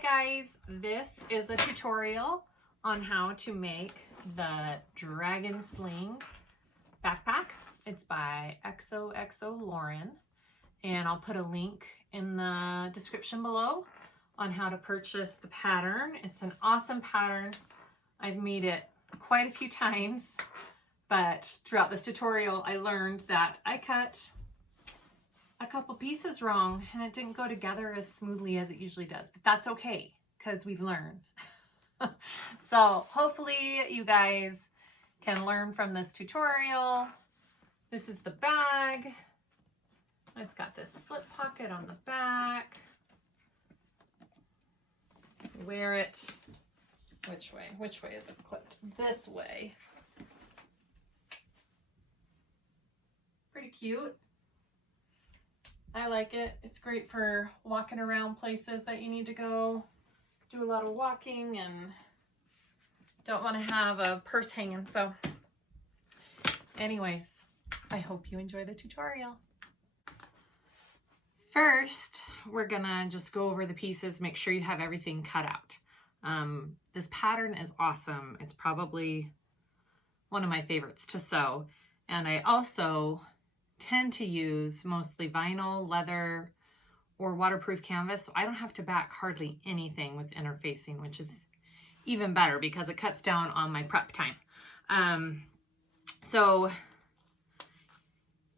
Hi guys, this is a tutorial on how to make the Dragon Sling backpack. It's by XOXOLauren, and I'll put a link in the description below on how to purchase the pattern. It's an awesome pattern. I've made it quite a few times, but throughout this tutorial I learned that I cut a couple pieces wrong and it didn't go together as smoothly as it usually does, but that's okay because we learn. So hopefully you guys can learn from this tutorial. This is the bag. It's got this slip pocket on the back. Wear it, which way? Which way is it clipped? This way. Pretty cute. I like it. It's great for walking around places that you need to go do a lot of walking and don't want to have a purse hanging. So anyways, I hope you enjoy the tutorial. First, we're gonna just go over the pieces, make sure you have everything cut out. This pattern is awesome. It's probably one of my favorites to sew. And I also tend to use mostly vinyl, leather, or waterproof canvas, so I don't have to back hardly anything with interfacing, which is even better because it cuts down on my prep time. So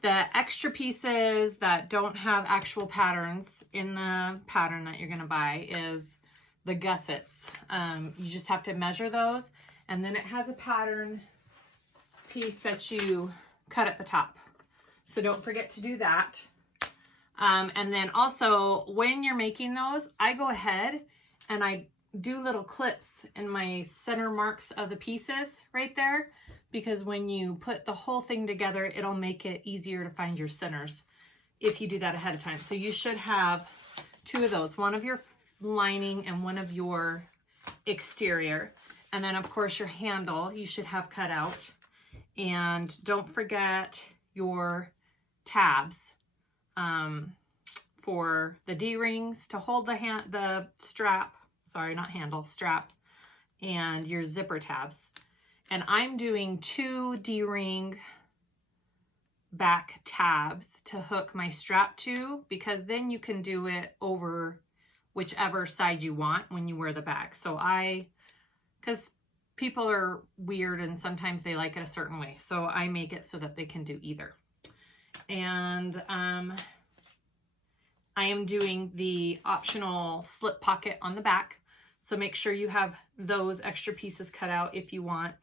the extra pieces that don't have actual patterns in the pattern that you're going to buy is the gussets. You just have to measure those, and then it has a pattern piece that you cut at the top. So don't forget to do that. And then also when you're making those, I go ahead and I do little clips in my center marks of the pieces right there, because when you put the whole thing together, it'll make it easier to find your centers if you do that ahead of time. So you should have two of those, one of your lining and one of your exterior. And then of course your handle you should have cut out. And don't forget your tabs for the D-rings to hold the strap, sorry, not handle, strap, and your zipper tabs. And I'm doing 2 D-ring back tabs to hook my strap to, because then you can do it over whichever side you want when you wear the bag. So because people are weird and sometimes they like it a certain way, so I make it so that they can do either. And I am doing the optional slip pocket on the back, so make sure you have those extra pieces cut out if you want.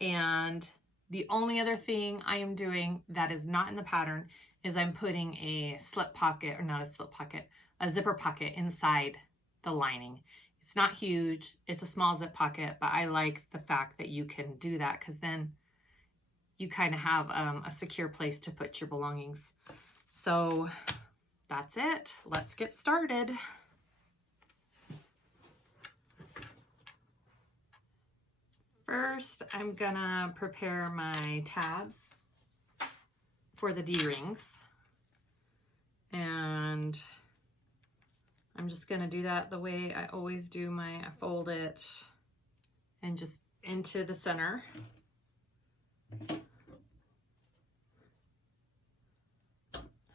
And the only other thing I am doing that is not in the pattern is I'm putting a slip pocket, or not a slip pocket, a zipper pocket inside the lining. It's not huge, it's a small zip pocket, but I like the fact that you can do that because then you kind of have a secure place to put your belongings. So that's it. Let's get started. First, I'm gonna prepare my tabs for the D-rings. And I'm just gonna do that the way I always do I fold it and just into the center.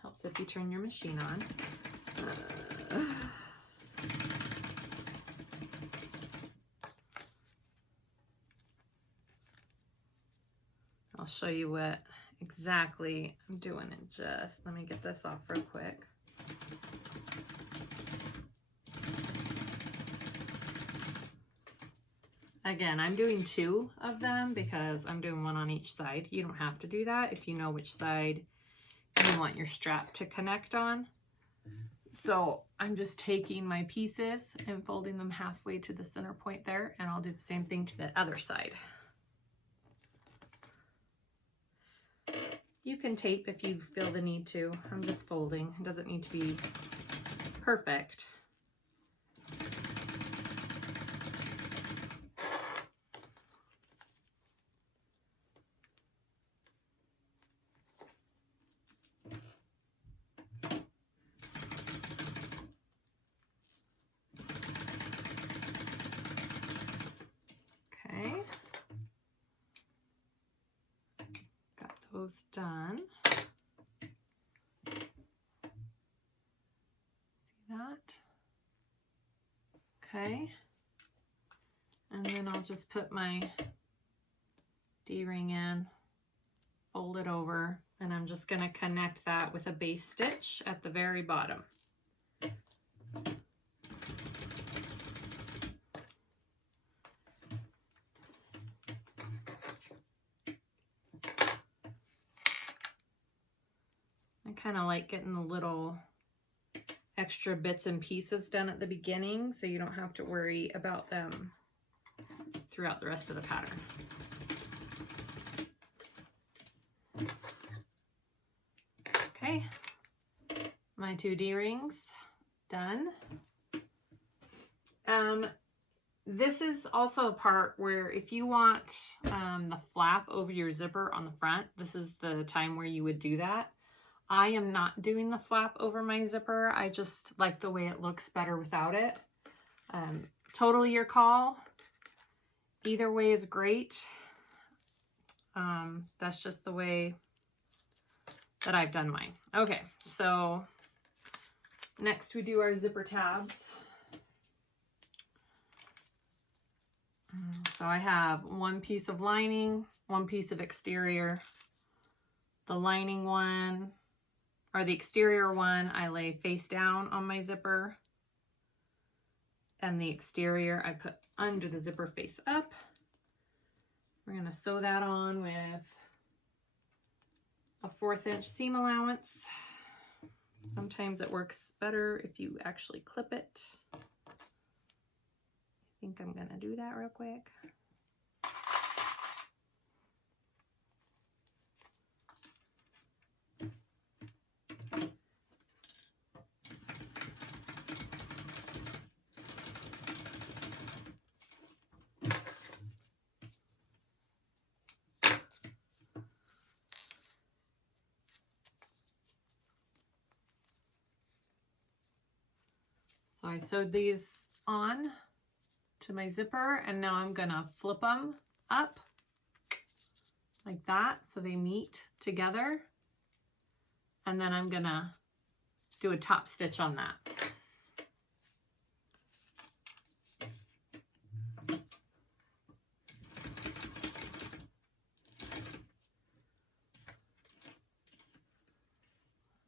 Helps if you turn your machine on. I'll show you what exactly I'm doing in just, let me get this off real quick. Again, I'm doing 2 of them because I'm doing 1 on each side. You don't have to do that if you know which side you want your strap to connect on. So I'm just taking my pieces and folding them halfway to the center point there, and I'll do the same thing to the other side. You can tape if you feel the need to. I'm just folding. It doesn't need to be perfect. those done. See that? Okay. And then I'll just put my D-ring in, fold it over, and I'm just going to connect that with a base stitch at the very bottom. I kind of like getting the little extra bits and pieces done at the beginning so you don't have to worry about them throughout the rest of the pattern. Okay, my 2 D-rings done. This is also a part where if you want the flap over your zipper on the front, this is the time where you would do that. I am not doing the flap over my zipper. I just like the way it looks better without it. Totally your call. Either way is great. That's just the way that I've done mine. Okay, so next we do our zipper tabs. So I have 1 piece of lining, 1 piece of exterior. The lining one, or the exterior one, I lay face down on my zipper. And the exterior I put under the zipper face up. We're going to sew that on with a 1/4 inch seam allowance. Sometimes it works better if you actually clip it. I think I'm going to do that real quick. So I sewed these on to my zipper, and now I'm gonna flip them up like that so they meet together, and then I'm gonna do a top stitch on that.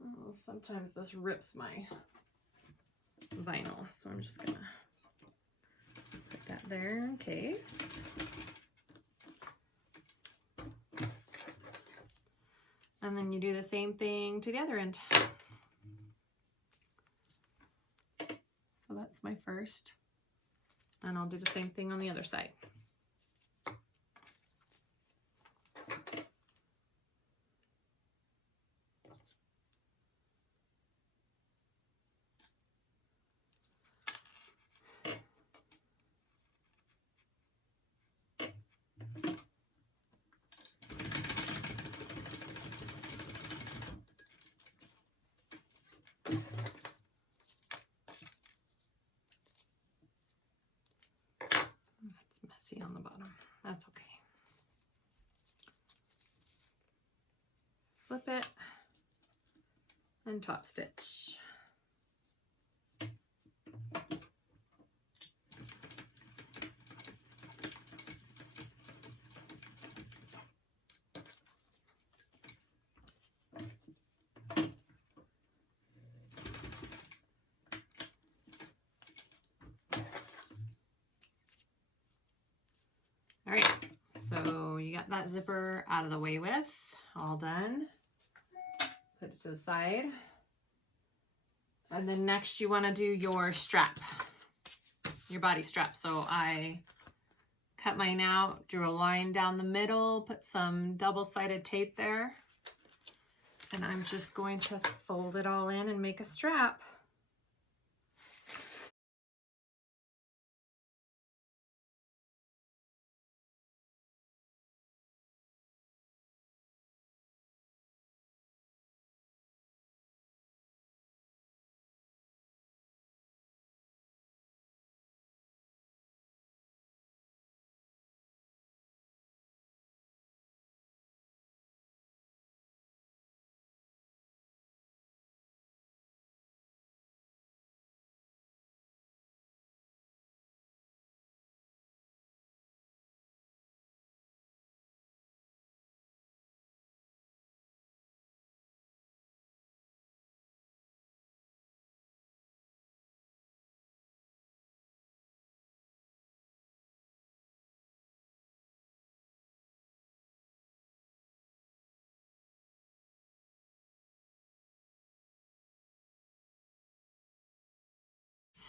Oh, sometimes this rips my vinyl, so I'm just gonna put that there in case. And then you do the same thing to the other end. So that's my first, and I'll do the same thing on the other side. On the bottom, that's okay. Flip it and top stitch. All right, so you got that zipper out of the way with, all done. Put it to the side. And then next you want to do your strap, your body strap. So I cut mine out, drew a line down the middle, put some double-sided tape there. And I'm just going to fold it all in and make a strap.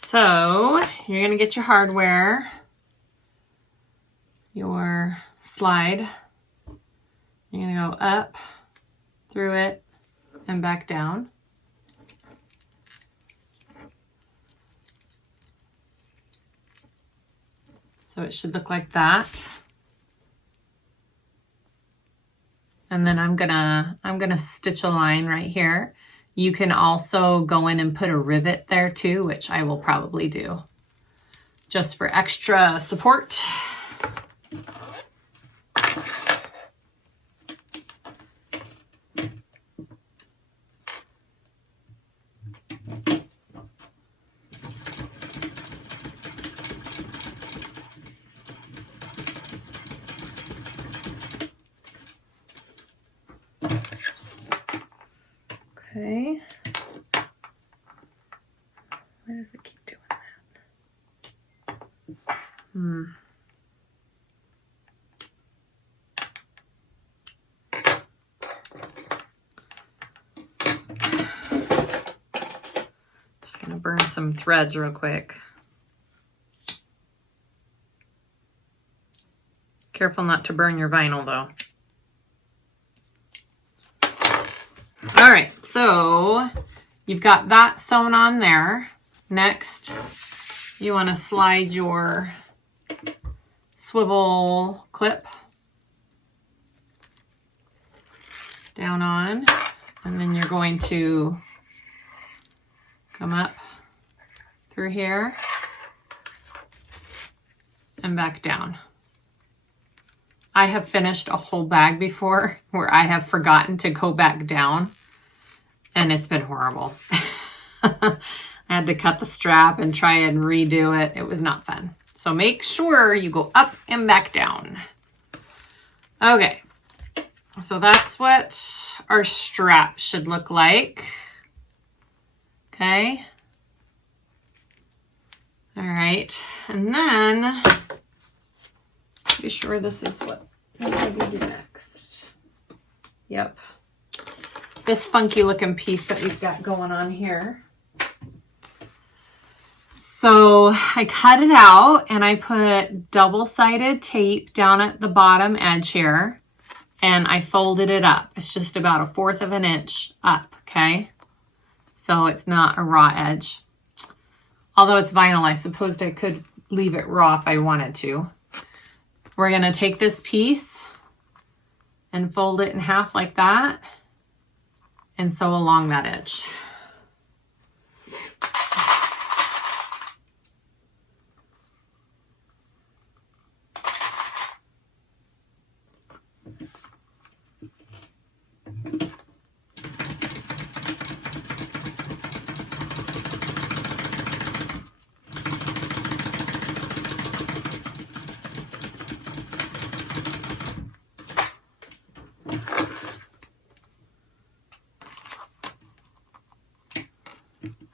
So you're gonna get your hardware, your slide. You're gonna go up, through it, and back down. So it should look like that. And then I'm gonna stitch a line right here. You can also go in and put a rivet there too, which I will probably do just for extra support. Okay. Why does it keep doing that? Just gonna burn some threads real quick. Careful not to burn your vinyl though. All right, so you've got that sewn on there. Next, you want to slide your swivel clip down on, and then you're going to come up through here and back down. I have finished a whole bag before where I have forgotten to go back down, and it's been horrible. I had to cut the strap and try and redo it. It was not fun. So make sure you go up and back down. Okay, so that's what our strap should look like. Okay. All right, and then be sure this is what I'm going to do next. Yep. This funky looking piece that we've got going on here. So I cut it out and I put double-sided tape down at the bottom edge here, and I folded it up. It's just about 1/4 of an inch up, okay? So it's not a raw edge. Although it's vinyl, I suppose I could leave it raw if I wanted to. We're gonna take this piece and fold it in half like that and sew along that edge.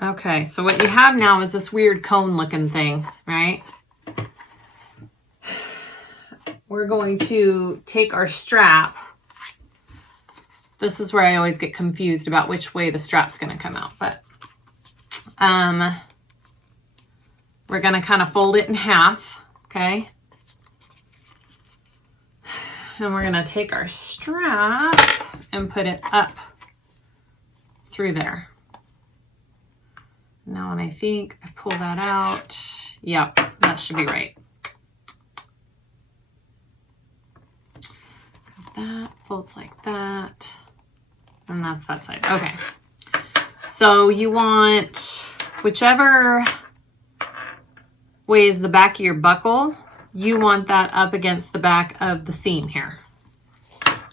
Okay, so what you have now is this weird cone looking thing, right? We're going to take our strap. This is where I always get confused about which way the strap's going to come out, but we're going to kind of fold it in half, okay? And we're going to take our strap and put it up through there. Now, and I think I pull that out. Yep, that should be right. Because that folds like that. And that's that side. Okay. So you want whichever way is the back of your buckle, you want that up against the back of the seam here.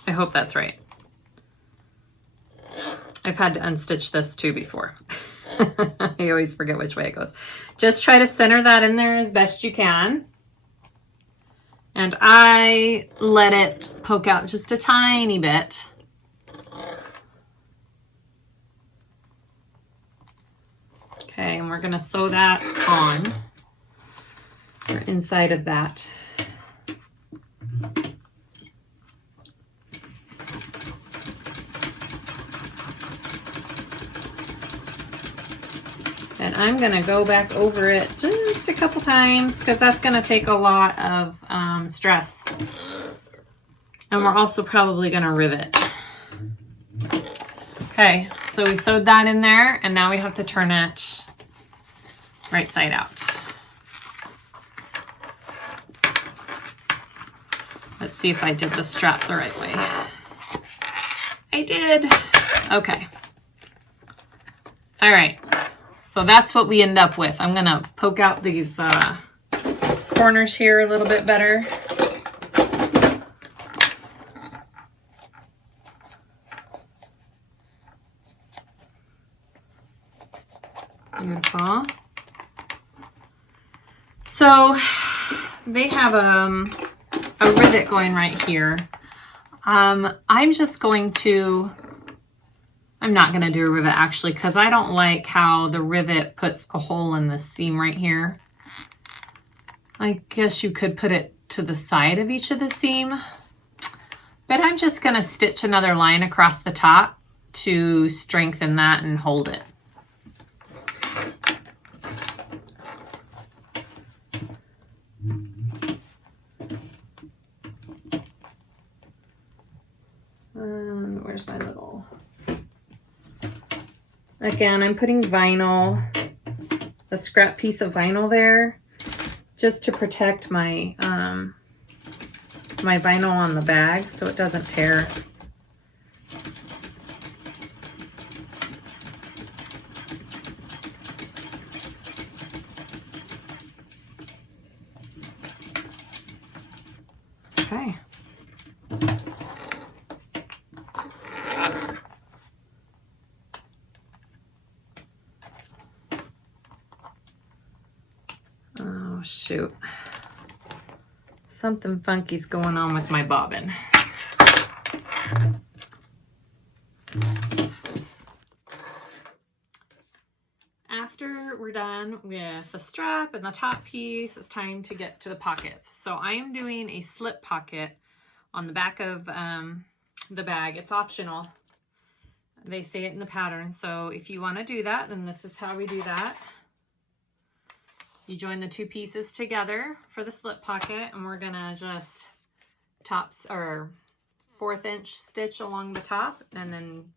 I hope that's right. I've had to unstitch this too before. I always forget which way it goes. Just try to center that in there as best you can. And I let it poke out just a tiny bit. Okay, and we're gonna sew that on, or inside of that. And I'm gonna go back over it just a couple times because that's gonna take a lot of stress. And we're also probably gonna rivet. Okay, so we sewed that in there and now we have to turn it right side out. Let's see if I did the strap the right way. I did. Okay. All right. So that's what we end up with. I'm gonna poke out these corners here a little bit better. Beautiful. So they have a rivet going right here. I'm not going to do a rivet actually because I don't like how the rivet puts a hole in the seam right here. I guess you could put it to the side of each of the seam, but I'm just going to stitch another line across the top to strengthen that and hold it. Where's my little... Again, I'm putting vinyl, a scrap piece of vinyl there, just to protect my my vinyl on the bag so it doesn't tear. Okay. Oh, shoot. Something funky's going on with my bobbin. After we're done with the strap and the top piece, it's time to get to the pockets. So I am doing a slip pocket on the back of the bag. It's optional. They say it in the pattern. So if you want to do that, then this is how we do that. You join the two pieces together for the slip pocket, and we're gonna just tops or 1/4 inch stitch along the top and then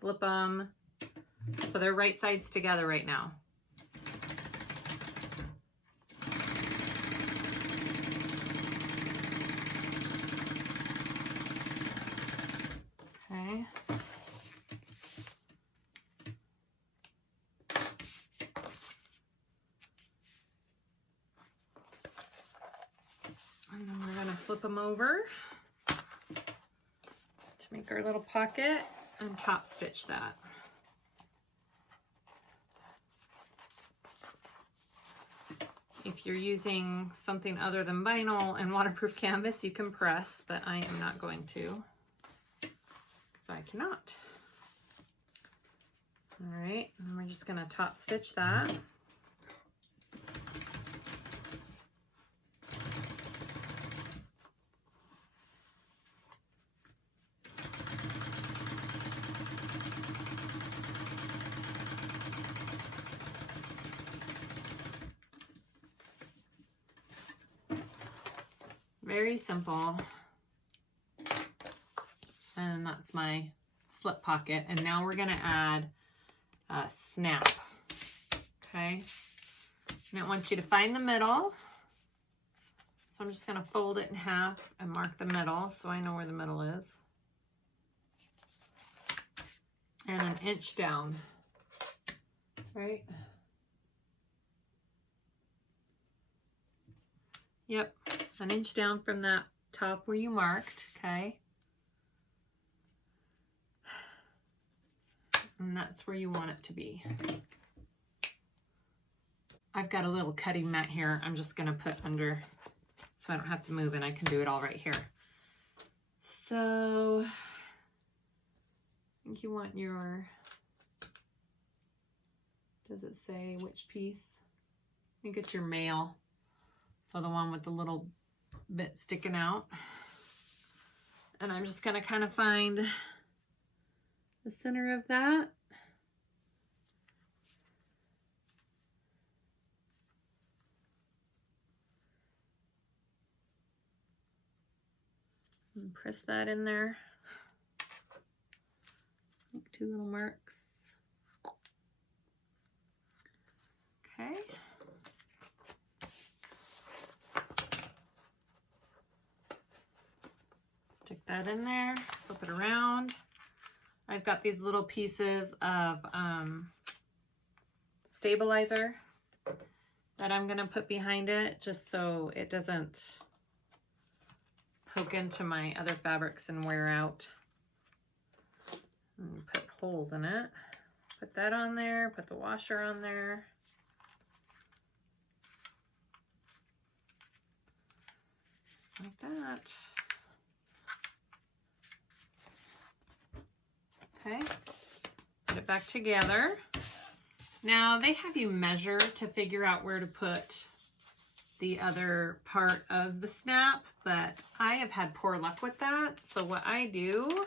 flip them so they're right sides together right now. Okay. And then we're gonna flip them over to make our little pocket and top stitch that. If you're using something other than vinyl and waterproof canvas, you can press, but I am not going to, because I cannot. All right, and we're just gonna top stitch that. Very simple. And that's my slip pocket. And now we're gonna add a snap, okay? And I want you to find the middle. So I'm just gonna fold it in half and mark the middle so I know where the middle is. And 1 inch down, right? Yep, 1 inch down from that top where you marked, okay? And that's where you want it to be. I've got a little cutting mat here. I'm just gonna put under so I don't have to move and I can do it all right here. So, I think you want your, does it say which piece? I think it's your male. So the one with the little bit sticking out. And I'm just gonna kind of find the center of that. And press that in there. Make 2 little marks. Okay. Stick that in there, flip it around. I've got these little pieces of stabilizer that I'm gonna put behind it just so it doesn't poke into my other fabrics and wear out. And put holes in it. Put that on there, put the washer on there. Just like that. Okay, put it back together. Now they have you measure to figure out where to put the other part of the snap, but I have had poor luck with that. So what I do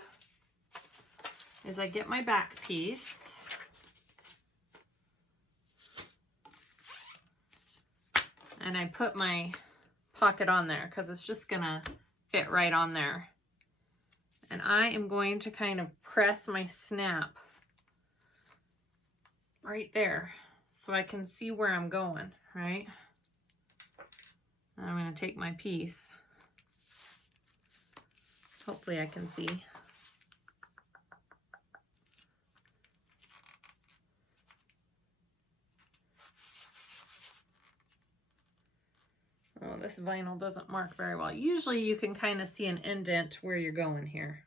is I get my back piece and I put my pocket on there because it's just gonna fit right on there. And I am going to kind of press my snap right there so I can see where I'm going, right? And I'm going to take my piece. Hopefully I can see. Oh, this vinyl doesn't mark very well. Usually you can kind of see an indent where you're going here.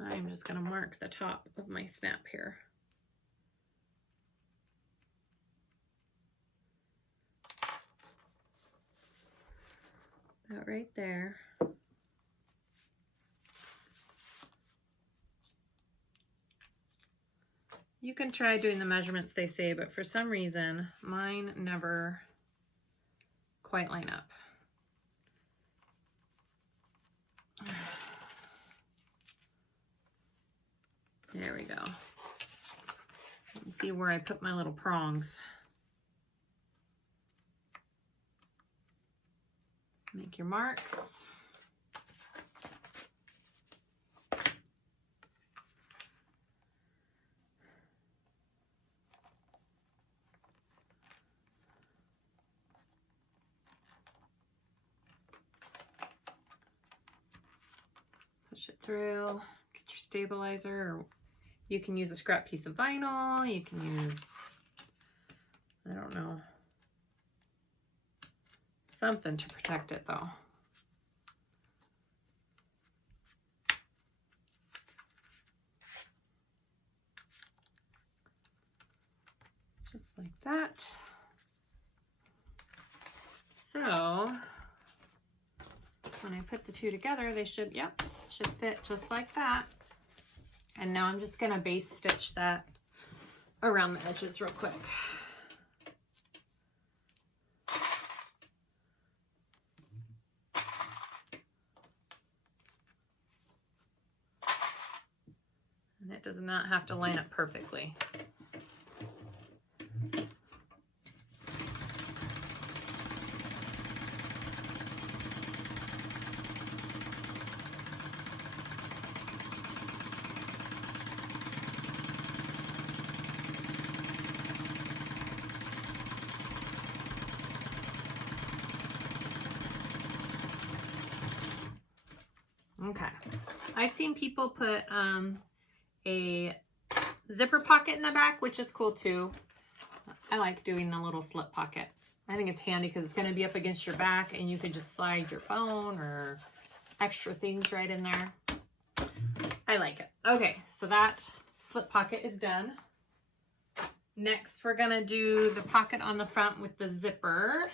I'm just going to mark the top of my snap here. That right there. You can try doing the measurements they say, but for some reason, mine never quite line up. There we go. You can see where I put my little prongs. Make your marks. Push it through, get your stabilizer, or you can use a scrap piece of vinyl, you can use, I don't know, something to protect it though. Just like that. So when I put the two together, they should, yep, should fit just like that. And now I'm just gonna base stitch that around the edges real quick. And it does not have to line up perfectly. Okay, I've seen people put a zipper pocket in the back, which is cool too. I like doing the little slip pocket. I think it's handy because it's going to be up against your back and you could just slide your phone or extra things right in there. I like it. Okay, so that slip pocket is done. Next, we're going to do the pocket on the front with the zipper.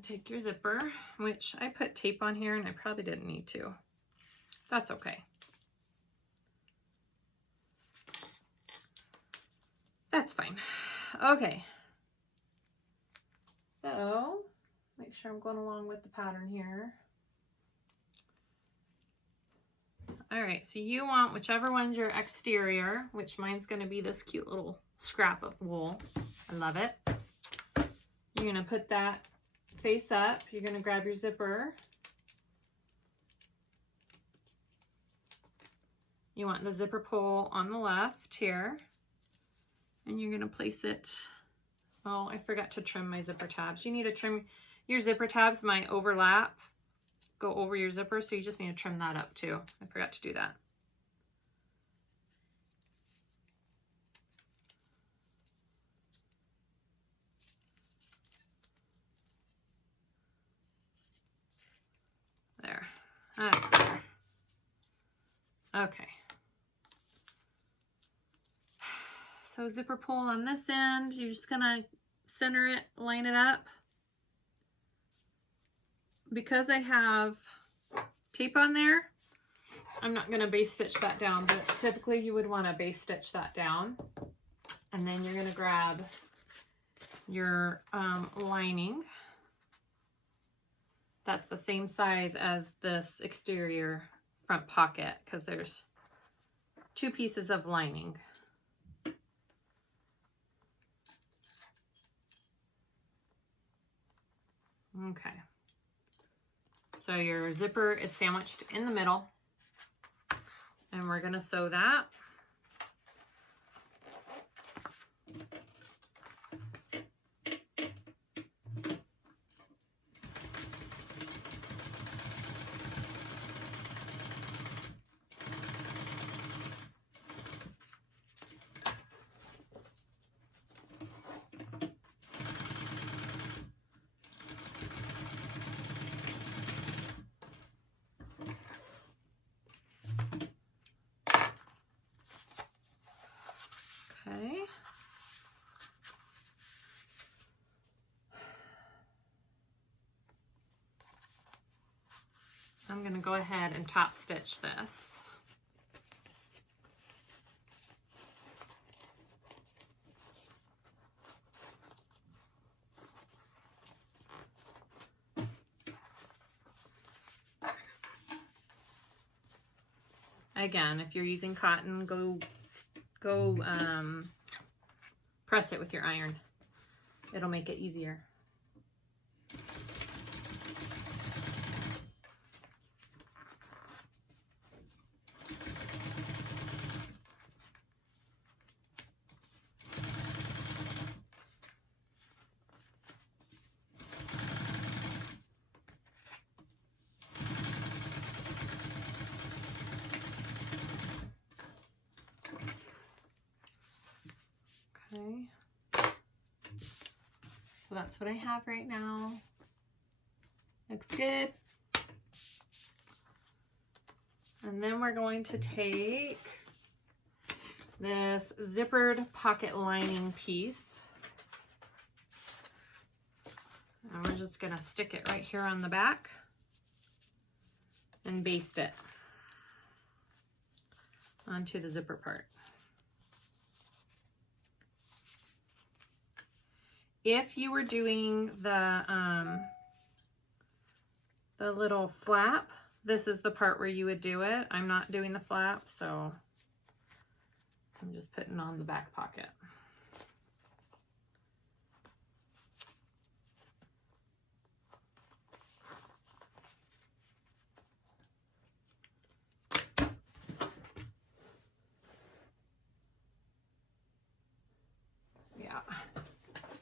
Take your zipper, which I put tape on here and I probably didn't need to. That's okay. That's fine. Okay. So, make sure I'm going along with the pattern here. All right, so you want whichever one's your exterior, which mine's going to be this cute little scrap of wool. I love it. You're gonna put that face up. You're gonna grab your zipper. You want the zipper pull on the left here. And you're gonna place it, oh, I forgot to trim my zipper tabs. You need to trim your zipper tabs, might overlap, go over your zipper, so you just need to trim that up too. I forgot to do that. There. That's better. Okay. So zipper pull on this end, you're just gonna center it, line it up. Because I have tape on there, I'm not gonna base stitch that down, but typically you would wanna base stitch that down. And then you're gonna grab your lining. That's the same size as this exterior front pocket, because there's 2 pieces of lining. Okay. So your zipper is sandwiched in the middle, and we're gonna sew that. Okay. I'm going to go ahead and top stitch this. Again, if you're using cotton, go press it with your iron. It'll make it easier. Okay, so that's what I have right now. Looks good. And then we're going to take this zippered pocket lining piece, and we're just going to stick it right here on the back and baste it onto the zipper part. If you were doing the little flap, this is the part where you would do it. I'm not doing the flap, so I'm just putting on the back pocket.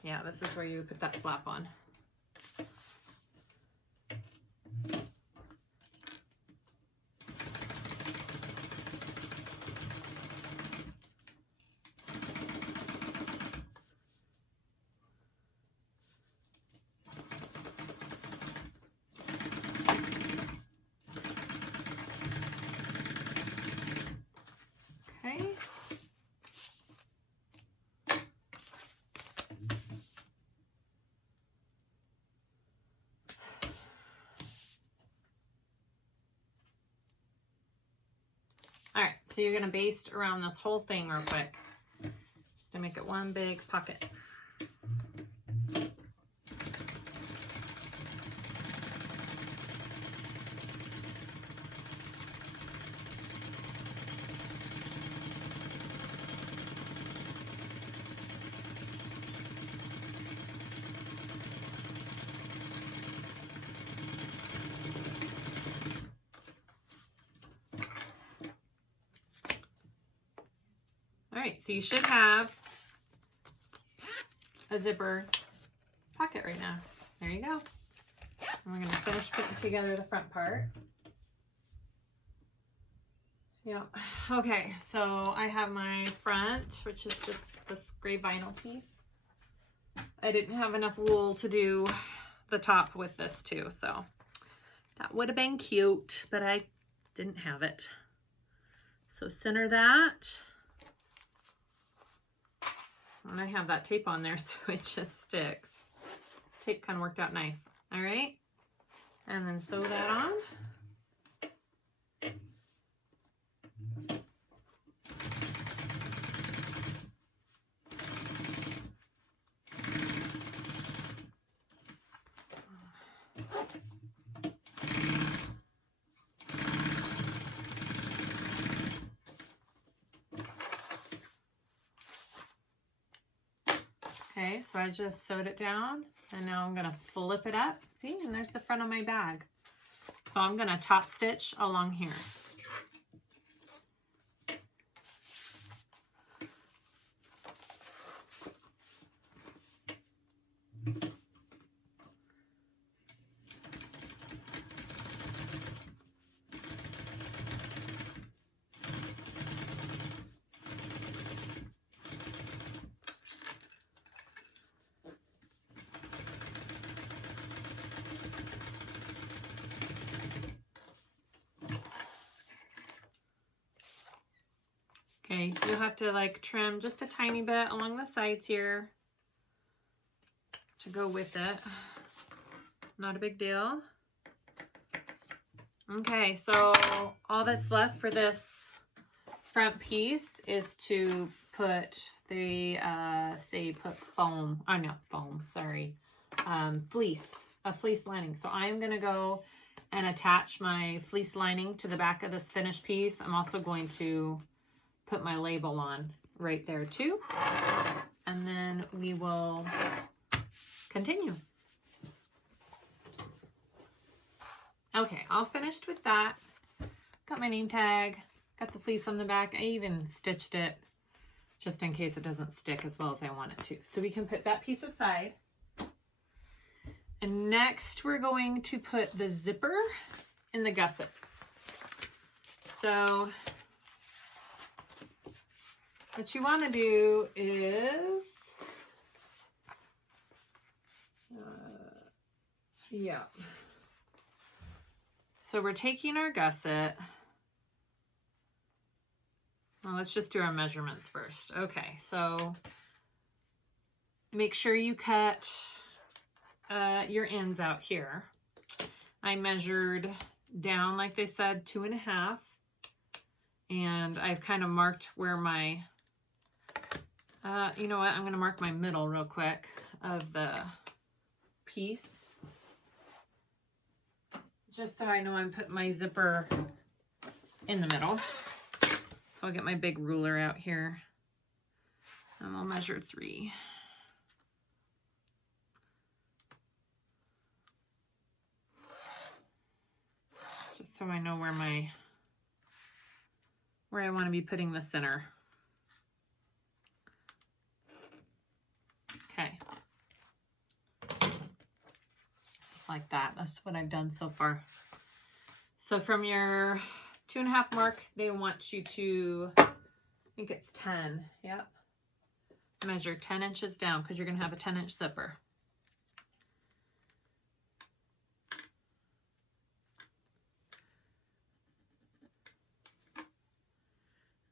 Yeah, this is where you put that flap on. Okay. All right, so you're gonna baste around this whole thing real quick, just to make it one big pocket. All right, so you should have a zipper pocket right now. There you go. And we're gonna finish putting together the front part. Yeah. Okay, so I have my front, which is just this gray vinyl piece. I didn't have enough wool to do the top with this too, so that would have been cute, but I didn't have it. So center that. And I have that tape on there, so it just sticks. Tape kind of worked out nice. All right. And then sew that on. Okay, so I just sewed it down and now I'm gonna flip it up. See, and there's the front of my bag. So I'm gonna top stitch along here. Okay, you'll have to like trim just a tiny bit along the sides here to go with it. Not a big deal. Okay, so all that's left for this front piece is to put the, put foam, oh no, foam, sorry, fleece, a fleece lining. So I'm gonna go and attach my fleece lining to the back of this finished piece. I'm also going to put my label on right there too. And then we will continue. Okay, all finished with that. Got my name tag, got the fleece on the back. I even stitched it just in case it doesn't stick as well as I want it to. So we can put that piece aside. And next we're going to put the zipper in the gusset. So what you want to do is, yeah. So we're taking our gusset. Well, let's just do our measurements first. Okay, so make sure you cut your ends out here. I measured down, like they said, 2.5. And I've kind of marked where my, you know what, I'm going to mark my middle real quick of the piece. Just so I know I'm putting my zipper in the middle. So I'll get my big ruler out here and we'll measure 3. Just so I know where I want to be putting the center. Okay. Just like that. That's what I've done so far. So from your 2.5 mark, they want you to, I think it's 10. Yep. Measure 10 inches down because you're going to have a 10-inch zipper.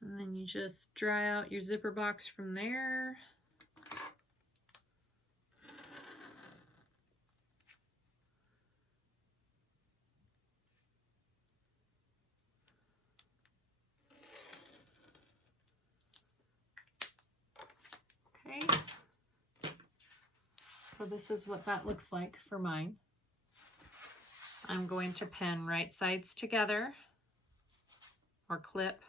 And then you just dry out your zipper box from there. Okay. So this is what that looks like for mine. I'm going to pin right sides together or clip.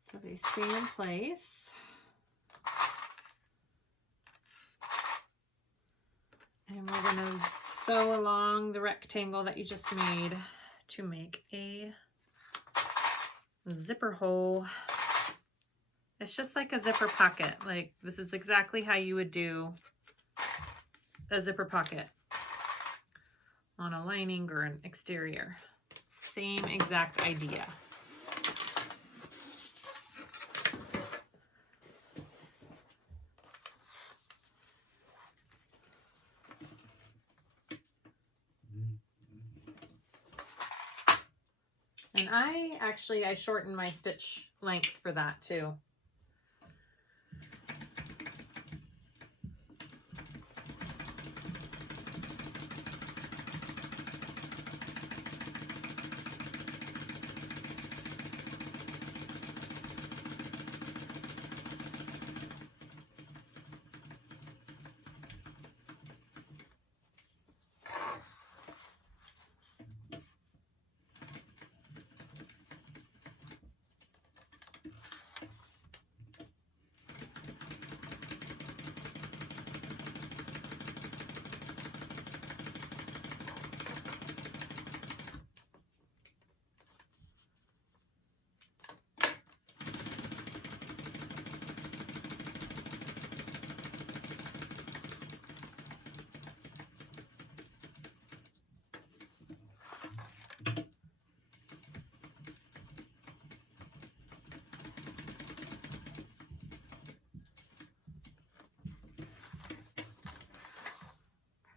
So they stay in place. And we're going to sew along the rectangle that you just made to make a zipper hole. It's just like a zipper pocket. Like this is exactly how you would do a zipper pocket on a lining or an exterior. Same exact idea. And I shortened my stitch length for that too.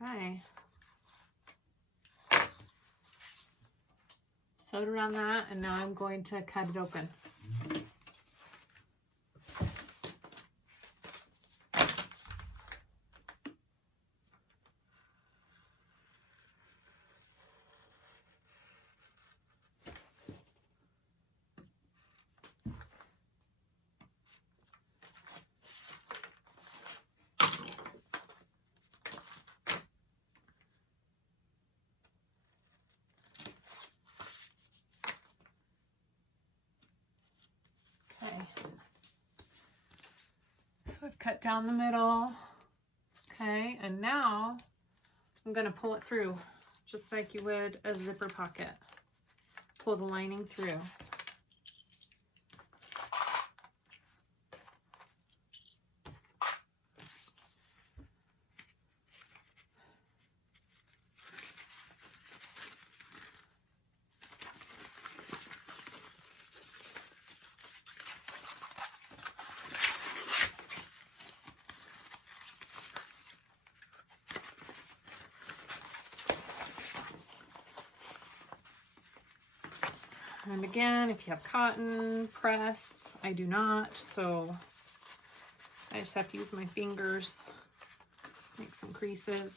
Okay. Sewed around that, and now I'm going to cut it open. Okay, so I've cut down the middle. Okay, and now I'm going to pull it through just like you would a zipper pocket. Pull the lining through. And again, if you have cotton, press. I do not, so I just have to use my fingers, make some creases.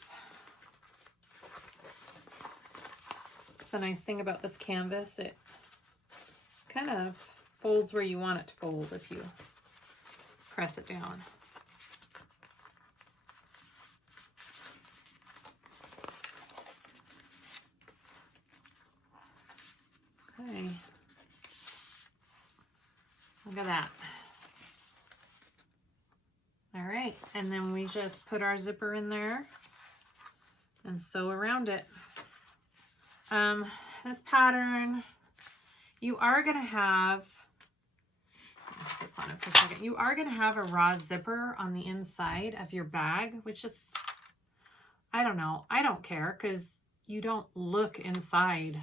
The nice thing about this canvas, it kind of folds where you want it to fold if you press it down. Okay, look at that. All right, and then we just put our zipper in there and sew around it. This pattern, you are gonna have, this on it for a second. You are gonna have a raw zipper on the inside of your bag, which is, I don't know, I don't care because you don't look inside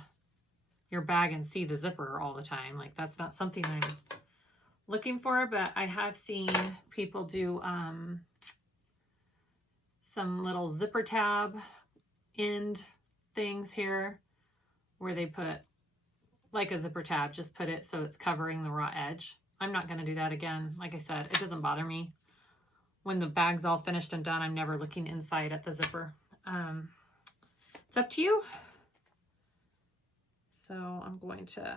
your bag and see the zipper all the time. Like that's not something I'm looking for, but I have seen people do some little zipper tab end things here where they put like a zipper tab, just put it so it's covering the raw edge. I'm not going to do that again. Like I said, it doesn't bother me. When the bag's all finished and done, I'm never looking inside at the zipper. It's up to you. So I'm going to,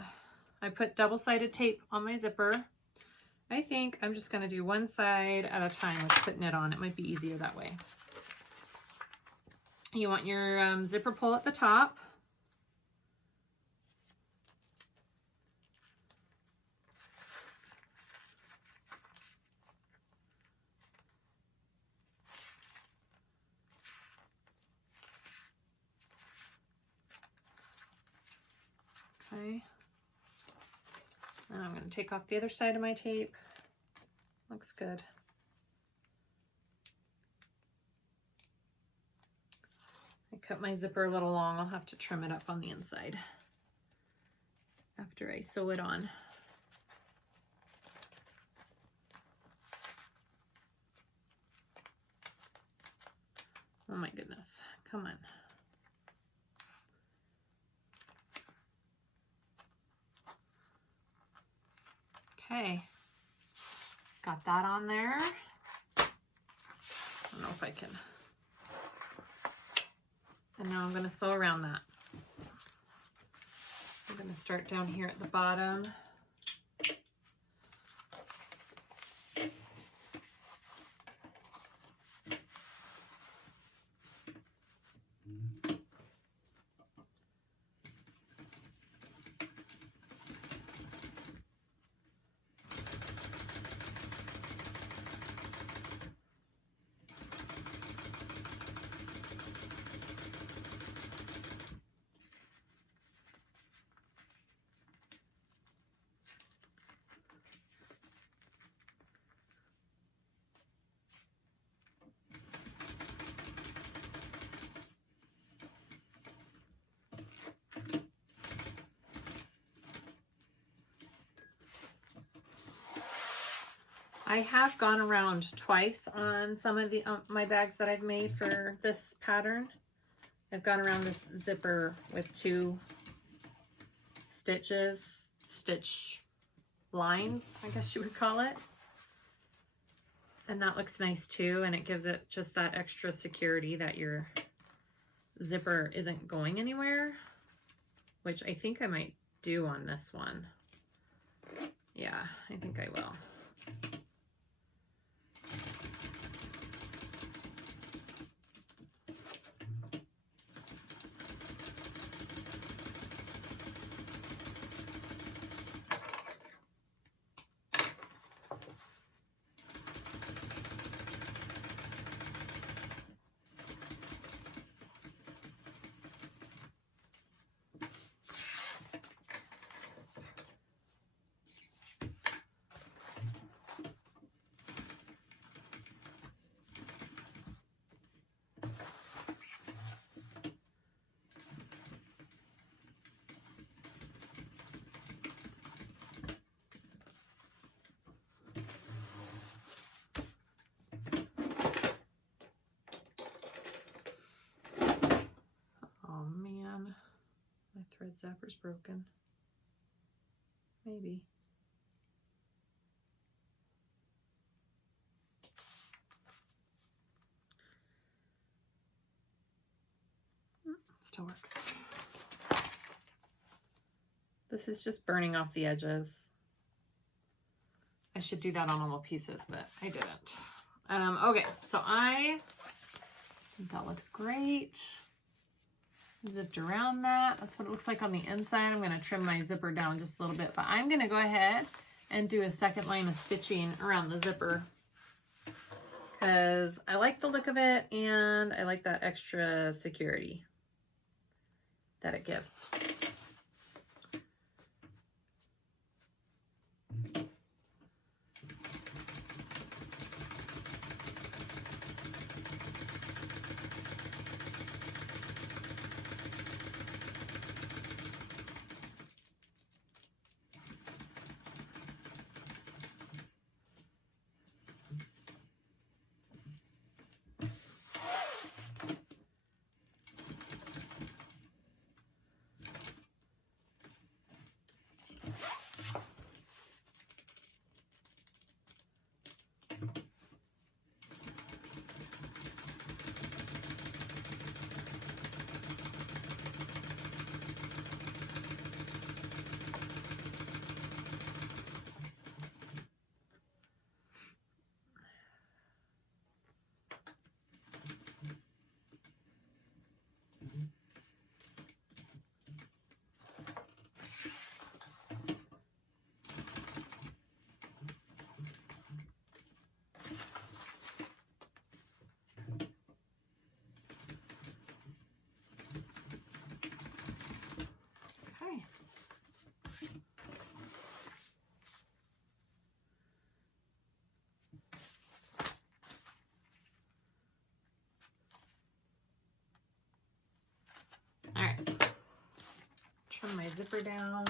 I put double-sided tape on my zipper. I think I'm just going to do one side at a time with putting it on. It might be easier that way. You want your zipper pull at the top. Okay. And I'm going to take off the other side of my tape. Looks good. I cut my zipper a little long. I'll have to trim it up on the inside after I sew it on. Oh my goodness, come on. Okay, got that on there. I don't know if I can. And now I'm going to sew around that. I'm going to start down here at the bottom. I have gone around twice on some of the my bags that I've made for this pattern. I've gone around this zipper with 2 stitch lines, I guess you would call it. And that looks nice too, and it gives it just that extra security that your zipper isn't going anywhere, which I think I might do on this one. Yeah, I think I will. Thread zapper's broken. Maybe. Still works. This is just burning off the edges. I should do that on all the pieces, but I didn't. Okay, so I think that looks great. Zipped around that. That's what it looks like on the inside. I'm going to trim my zipper down just a little bit, but I'm going to go ahead and do a second line of stitching around the zipper because I like the look of it and I like that extra security that it gives. Put my zipper down.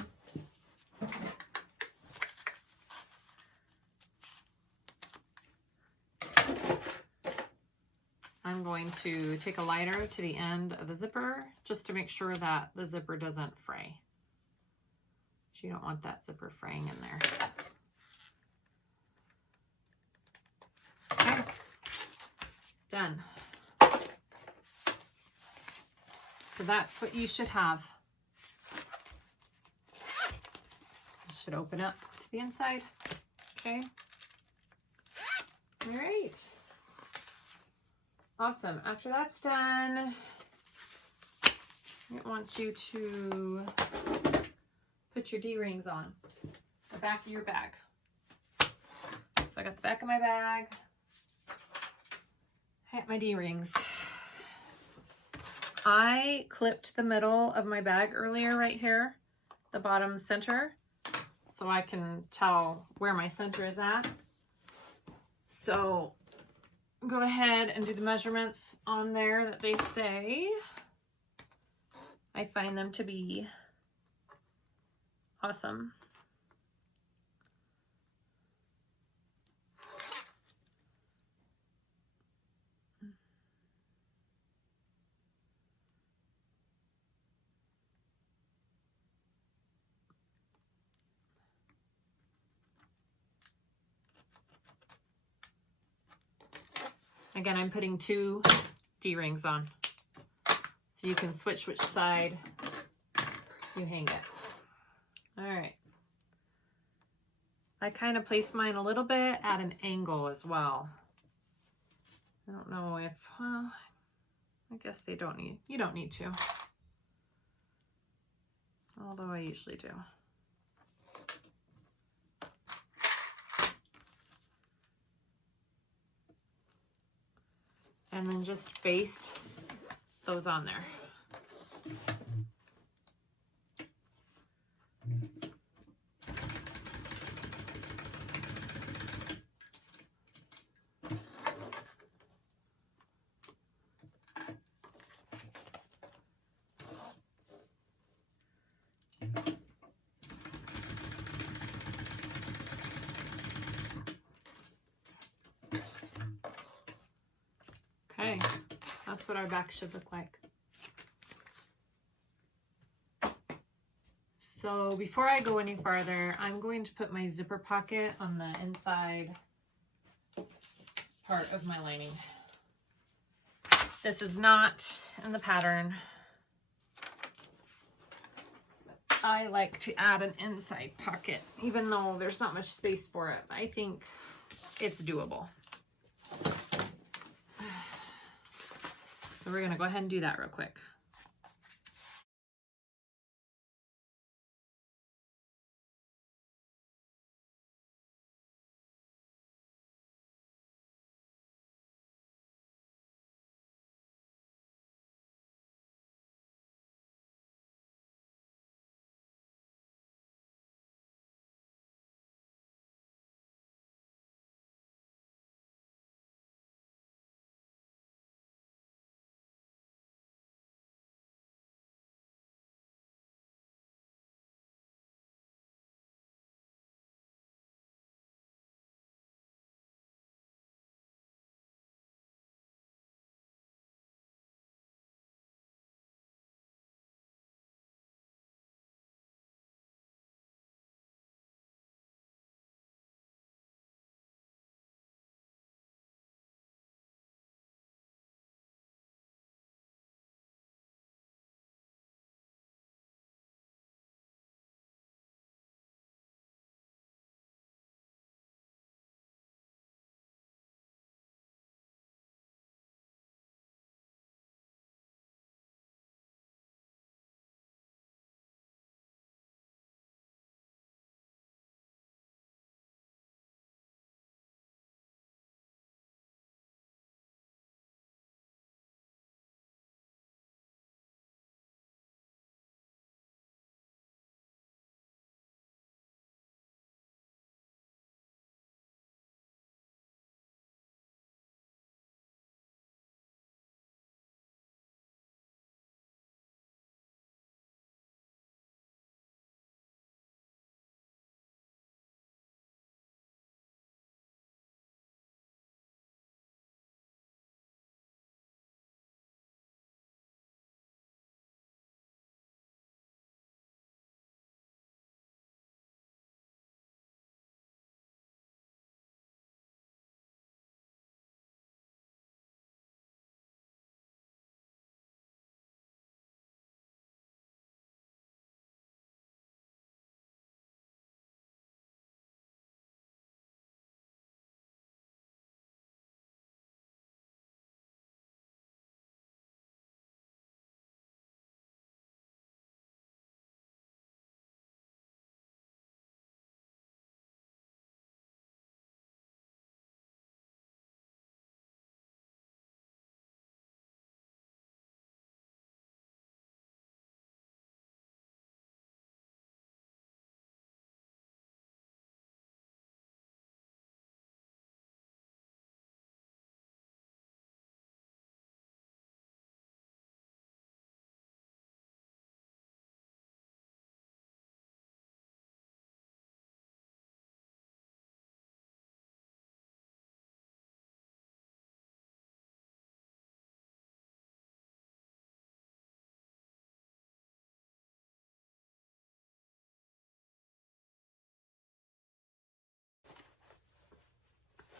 I'm going to take a lighter to the end of the zipper just to make sure that the zipper doesn't fray. You don't want that zipper fraying in there. Okay, done. So that's what you should have. It should open up to the inside. Okay. All right. Awesome. After that's done, it wants you to put your D-rings on the back of your bag. So I got the back of my bag. I got my D-rings. I clipped the middle of my bag earlier right here, the bottom center, so I can tell where my center is at. So go ahead and do the measurements on there that they say. I find them to be awesome. Again, I'm putting 2 D-rings on, so you can switch which side you hang it. All right. I kind of place mine a little bit at an angle as well. I don't know if, well, I guess they don't need, you don't need to. Although I usually do. And then just baste those on there. Okay, that's what our back should look like. So before I go any farther, I'm going to put my zipper pocket on the inside part of my lining. This is not in the pattern. I like to add an inside pocket, even though there's not much space for it. I think it's doable. So we're gonna go ahead and do that real quick.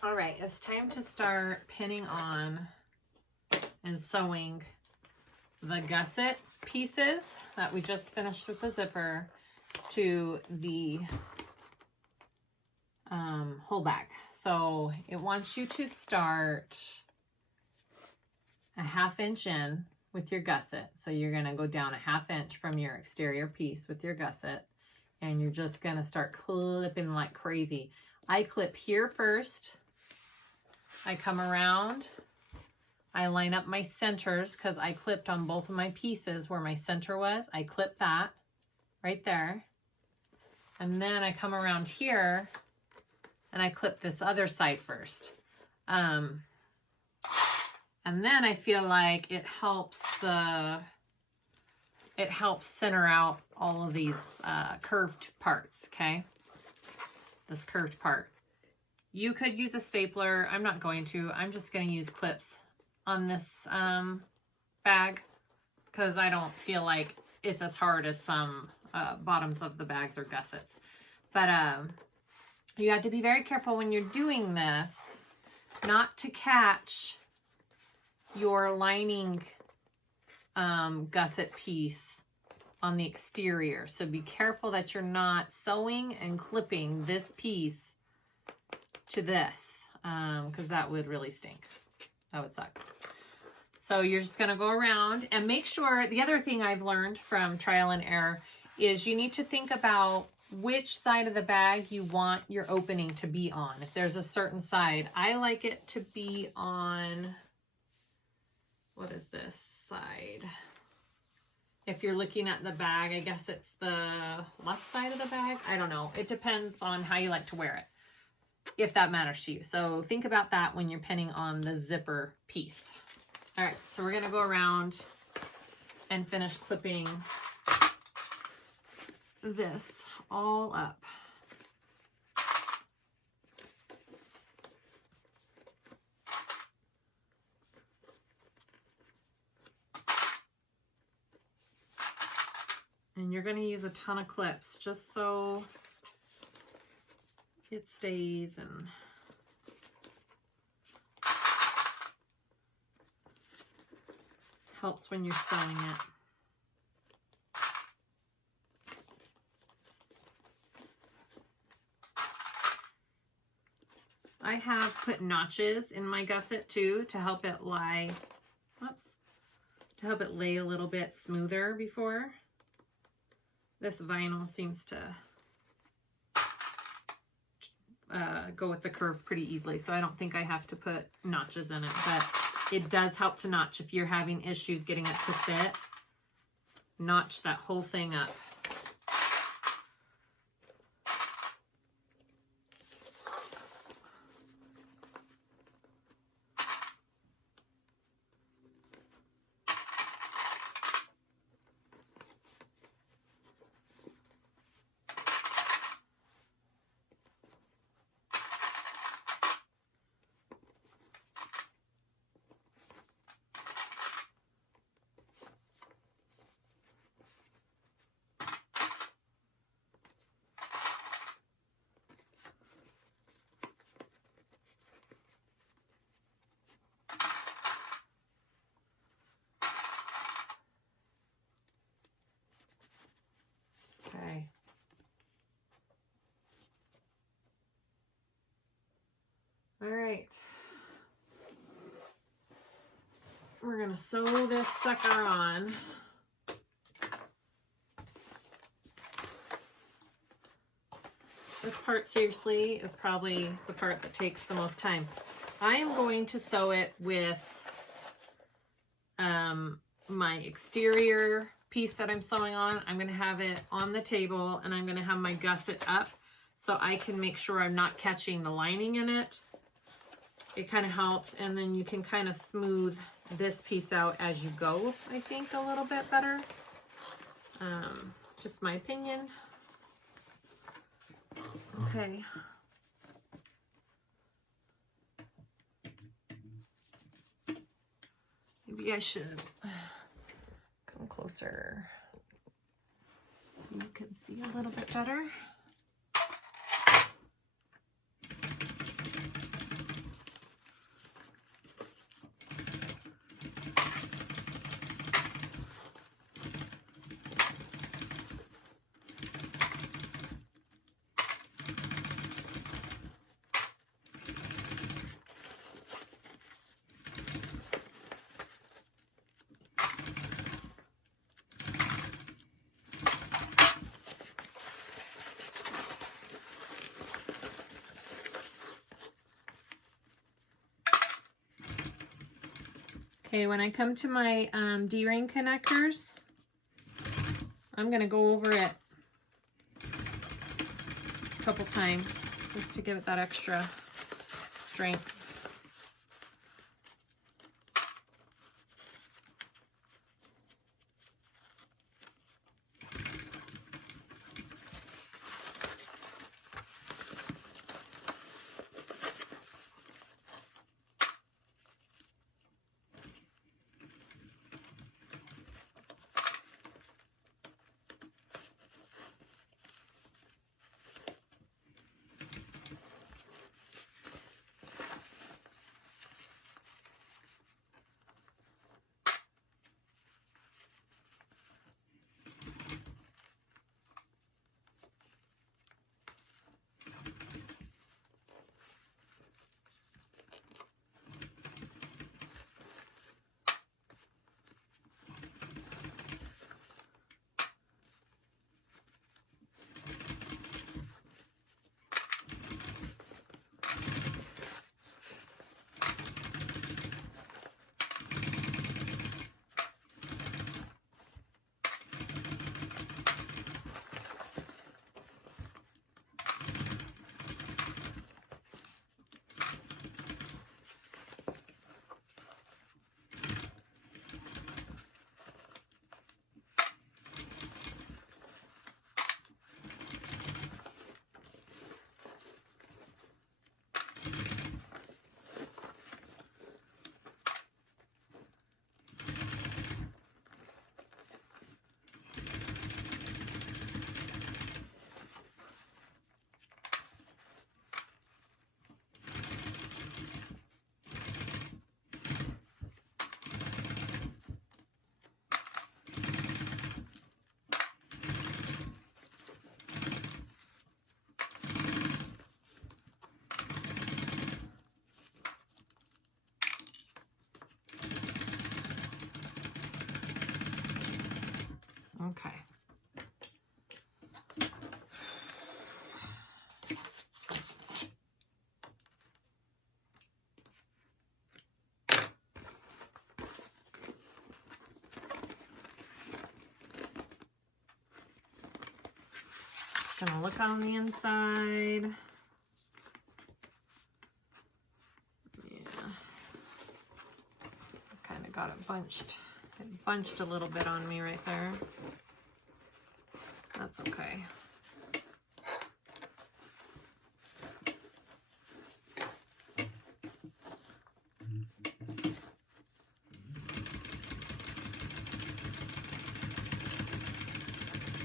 All right, it's time to start pinning on and sewing the gusset pieces that we just finished with the zipper to the whole bag. So it wants you to start a 1/2 inch in with your gusset. So you're going to go down a 1/2 inch from your exterior piece with your gusset, and you're just going to start clipping like crazy. I clip here first. I come around. I line up my centers because I clipped on both of my pieces where my center was. I clip that right there. And then I come around here and I clip this other side first. And then I feel like it helps center out all of these curved parts, okay? This curved part. You could use a stapler. I'm not going to. I'm just going to use clips on this bag because I don't feel like it's as hard as some bottoms of the bags or gussets. But you have to be very careful when you're doing this not to catch your lining gusset piece on the exterior. So be careful that you're not sewing and clipping this piece to this because that would really stink. That would suck. So you're just going to go around and make sure. The other thing I've learned from trial and error is you need to think about which side of the bag you want your opening to be on. If there's a certain side, I like it to be on, what is this side? If you're looking at the bag, I guess it's the left side of the bag. I don't know. It depends on how you like to wear it, if that matters to you. So think about that when you're pinning on the zipper piece. All right, so we're gonna go around and finish clipping this all up. And you're going to use a ton of clips just so it stays and helps when you're sewing it. I have put notches in my gusset too to help it lie, to help it lay a little bit smoother before. This vinyl seems to go with the curve pretty easily, so I don't think I have to put notches in it, but it does help to notch if you're having issues getting it to fit. Notch that whole thing up. Okay. All right. We're going to sew this sucker on. This part, seriously, is probably the part that takes the most time. I am going to sew it with my exterior piece that I'm sewing on. I'm going to have it on the table, and I'm going to have my gusset up so I can make sure I'm not catching the lining in it. It kind of helps, and then you can kind of smooth this piece out as you go, I think, a little bit better. Just my opinion. Okay. Maybe I should come closer so you can see a little bit better. Okay, when I come to my D-ring connectors, I'm going to go over it a couple times just to give it that extra strength. Okay. Gonna look on the inside. Yeah. Kind of got it bunched. It bunched a little bit on me right there. That's okay.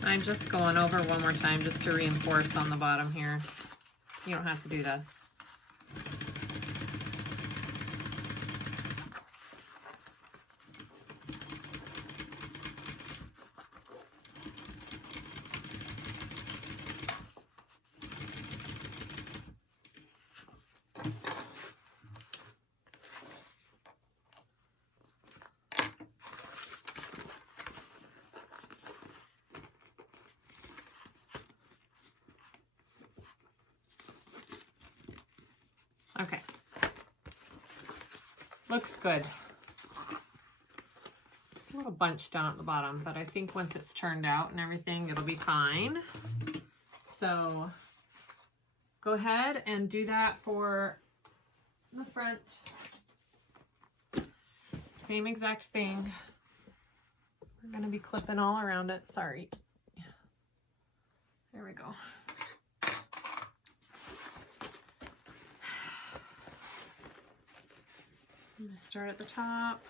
I'm just going over one more time just to reinforce on the bottom here. You don't have to do this. Okay. Looks good. It's a little bunched down at the bottom, but I think once it's turned out and everything, it'll be fine. So go ahead and do that for the front. Same exact thing. We're going to be clipping all around it. Sorry. There we go. I'm going to start at the top.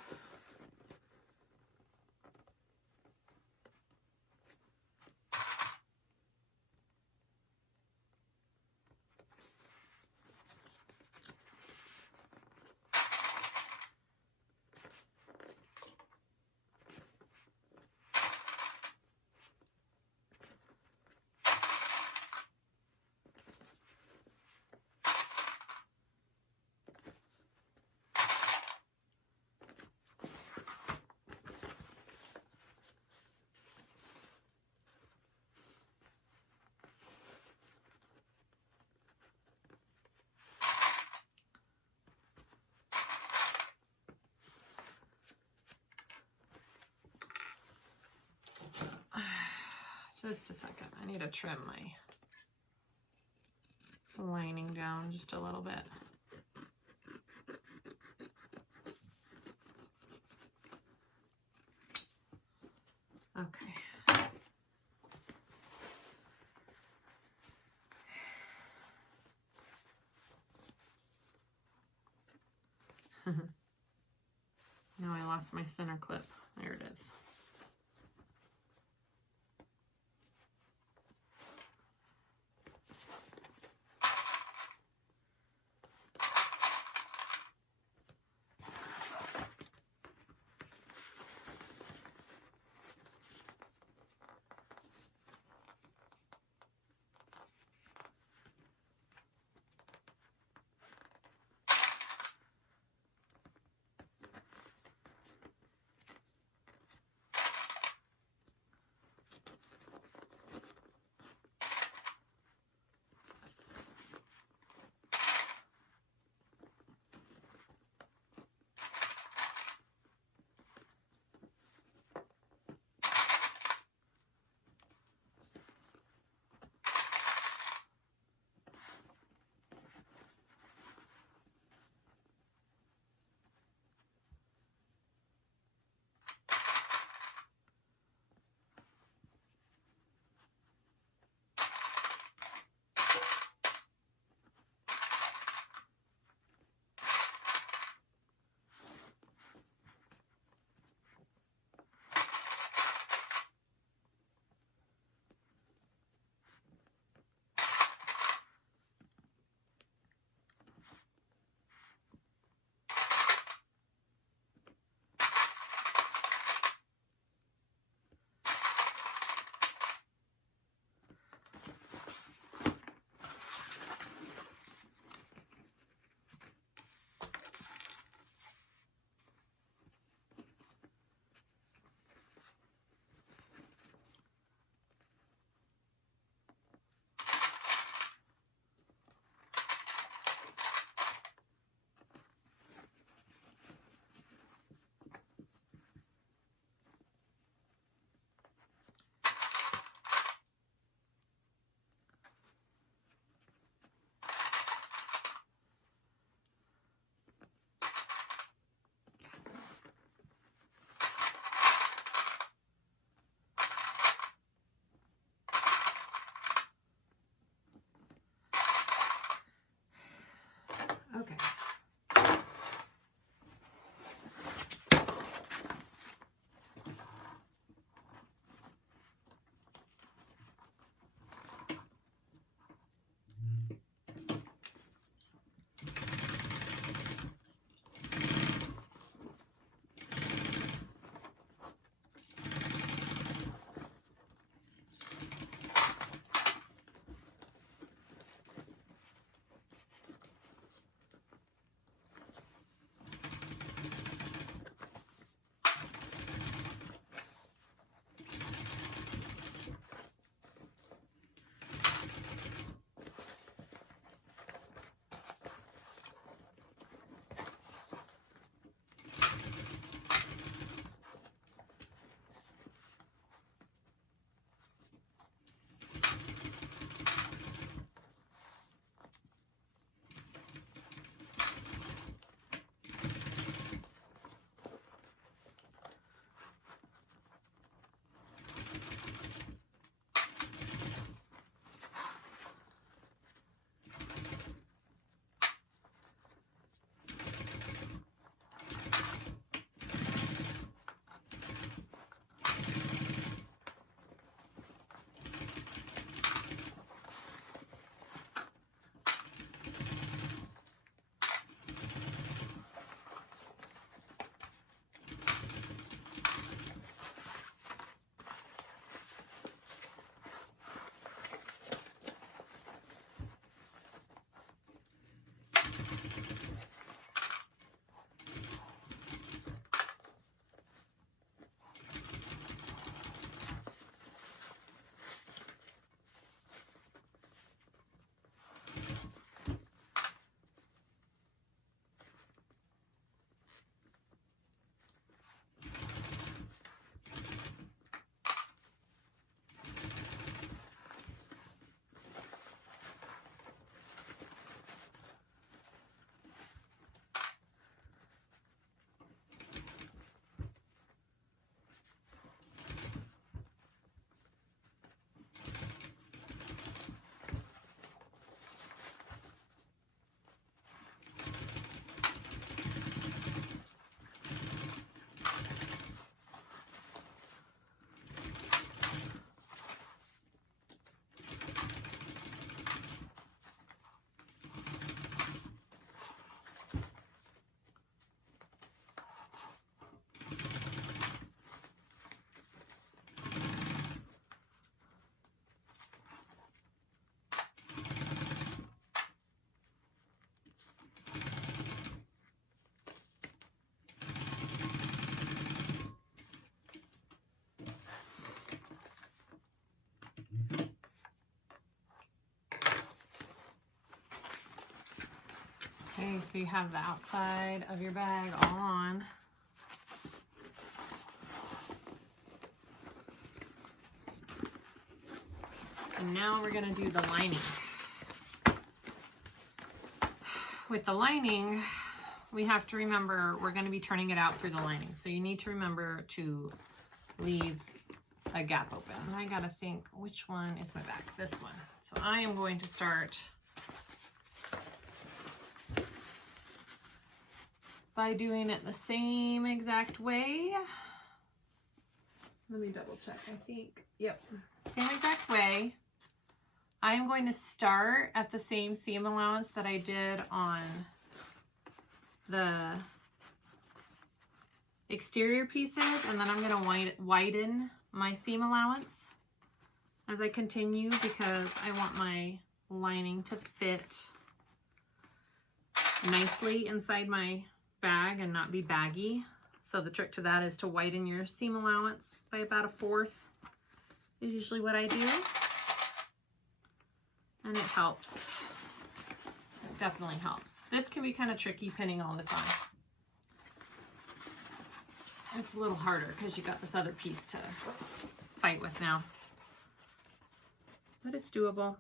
Just a second. I need to trim my lining down just a little bit. Okay. Now I lost my center clip. There it is. Okay, so you have the outside of your bag all on. And now we're gonna do the lining. With the lining, we have to remember we're gonna be turning it out through the lining. So you need to remember to leave a gap open. And I gotta think which one, it's my back, this one. So I am going to start by doing it the same exact way. Let me double check, I think, yep. Same exact way. I am going to start at the same seam allowance that I did on the exterior pieces, and then I'm going to widen my seam allowance as I continue because I want my lining to fit nicely inside my bag and not be baggy. So the trick to that is to widen your seam allowance by about 1/4 is usually what I do. And it helps. It definitely helps. This can be kind of tricky pinning all this on. It's a little harder because you got this other piece to fight with now. But it's doable.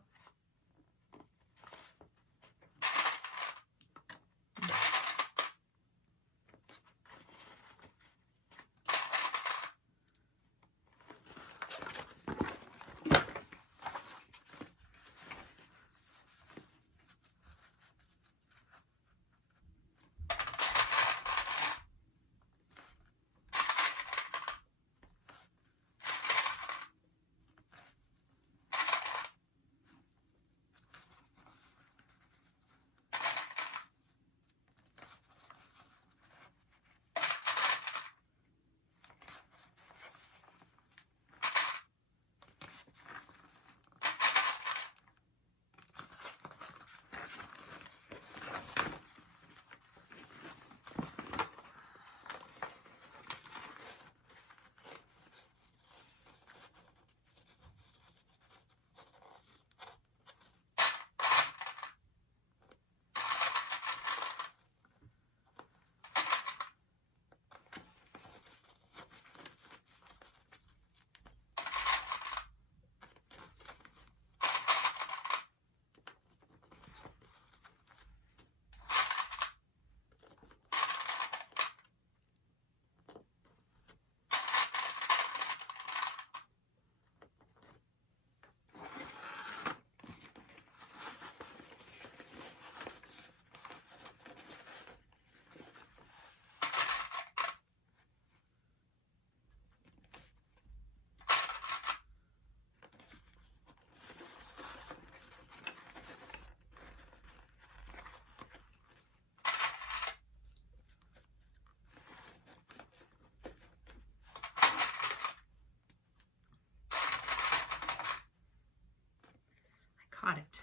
Caught it.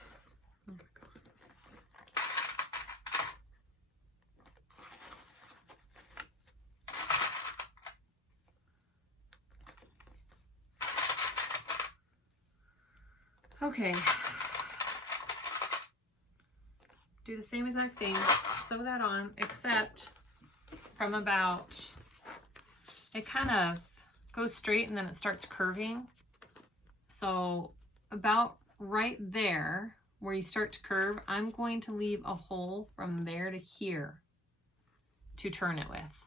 There we go. Okay. Do the same exact thing. Sew that on, except from about, it kind of goes straight and then it starts curving. So about right there where you start to curve, I'm going to leave a hole from there to here to turn it with.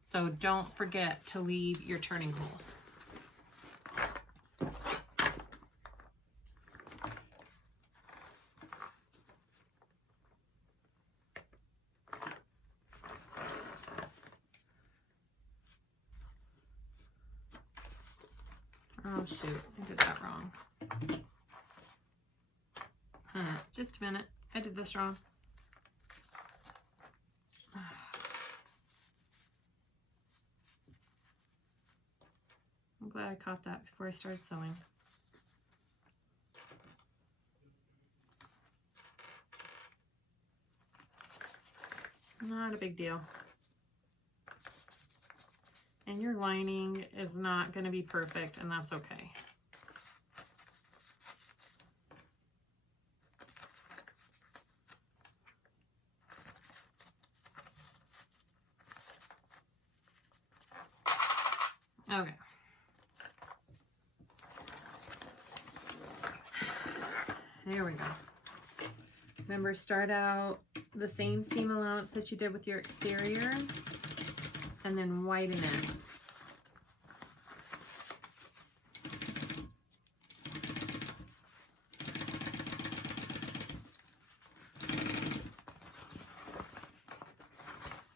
So don't forget to leave your turning hole. Oh shoot, I did that wrong. Just a minute, I did this wrong. I'm glad I caught that before I started sewing. Not a big deal. And your lining is not going to be perfect, and that's okay. Okay. There we go. Remember, start out the same seam allowance that you did with your exterior, and then widen it.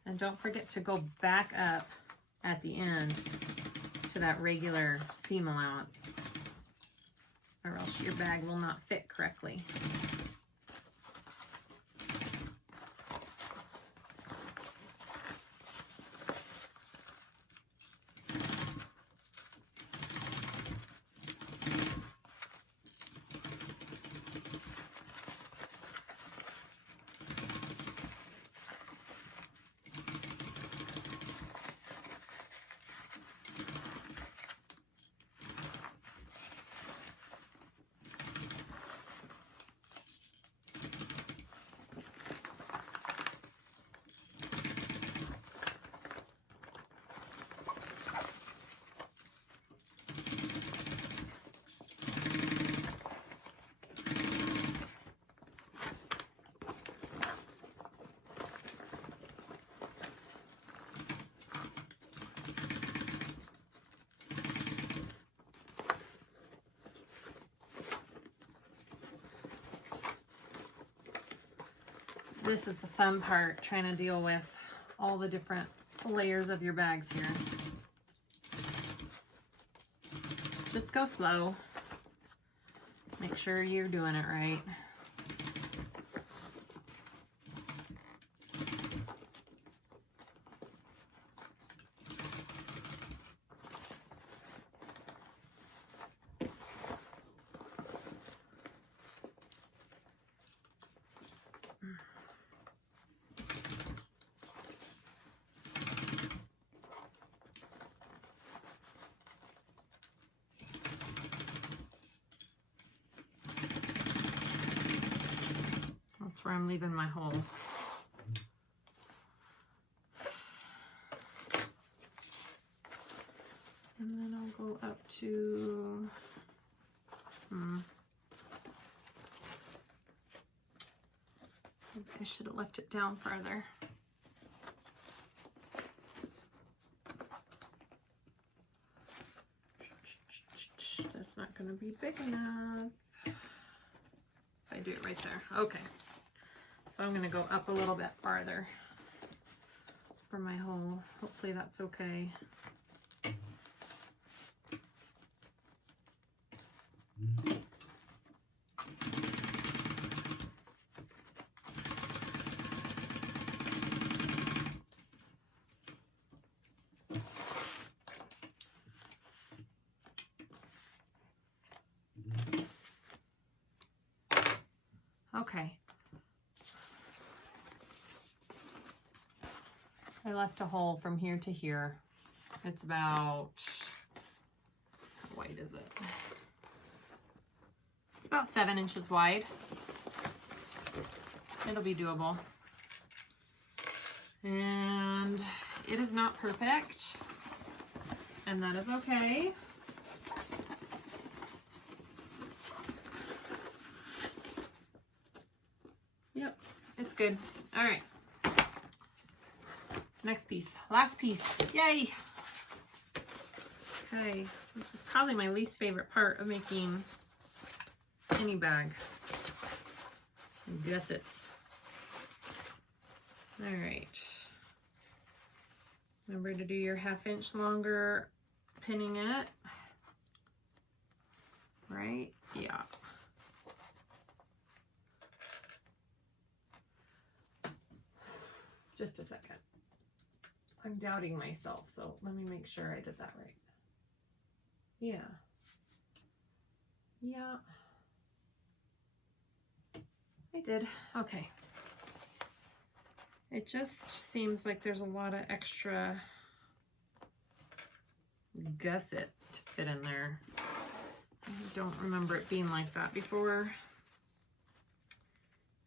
And don't forget to go back up at the end to that regular seam allowance, or else your bag will not fit correctly. This is the fun part, trying to deal with all the different layers of your bags here. Just go slow. Make sure you're doing it right. That's where I'm leaving my hole. And then I'll go up to, I should have left it down farther. That's not going to be big enough. If I do it right there. Okay. So I'm going to go up a little bit farther for my hole. Hopefully that's okay. Okay. I left a hole from here to here. It's about, how wide is it? It's about 7 inches wide. It'll be doable. And it is not perfect, and that is okay. Yep, it's good. All right. Next piece, last piece, yay! Okay, this is probably my least favorite part of making any bag. Gussets. All right. Remember to do your 1/2 inch longer pinning it. Right? Yeah. Just a second. I'm doubting myself, so let me make sure I did that right. Yeah. Yeah. I did. Okay. It just seems like there's a lot of extra gusset to fit in there. I don't remember it being like that before.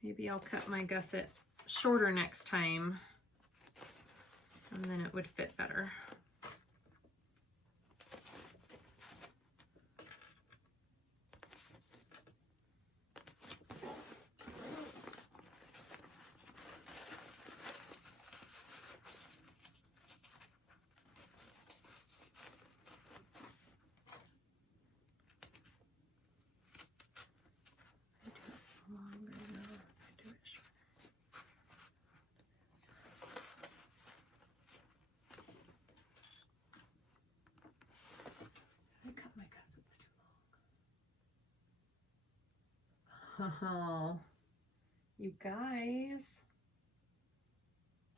Maybe I'll cut my gusset shorter next time, and then it would fit better. Oh, you guys,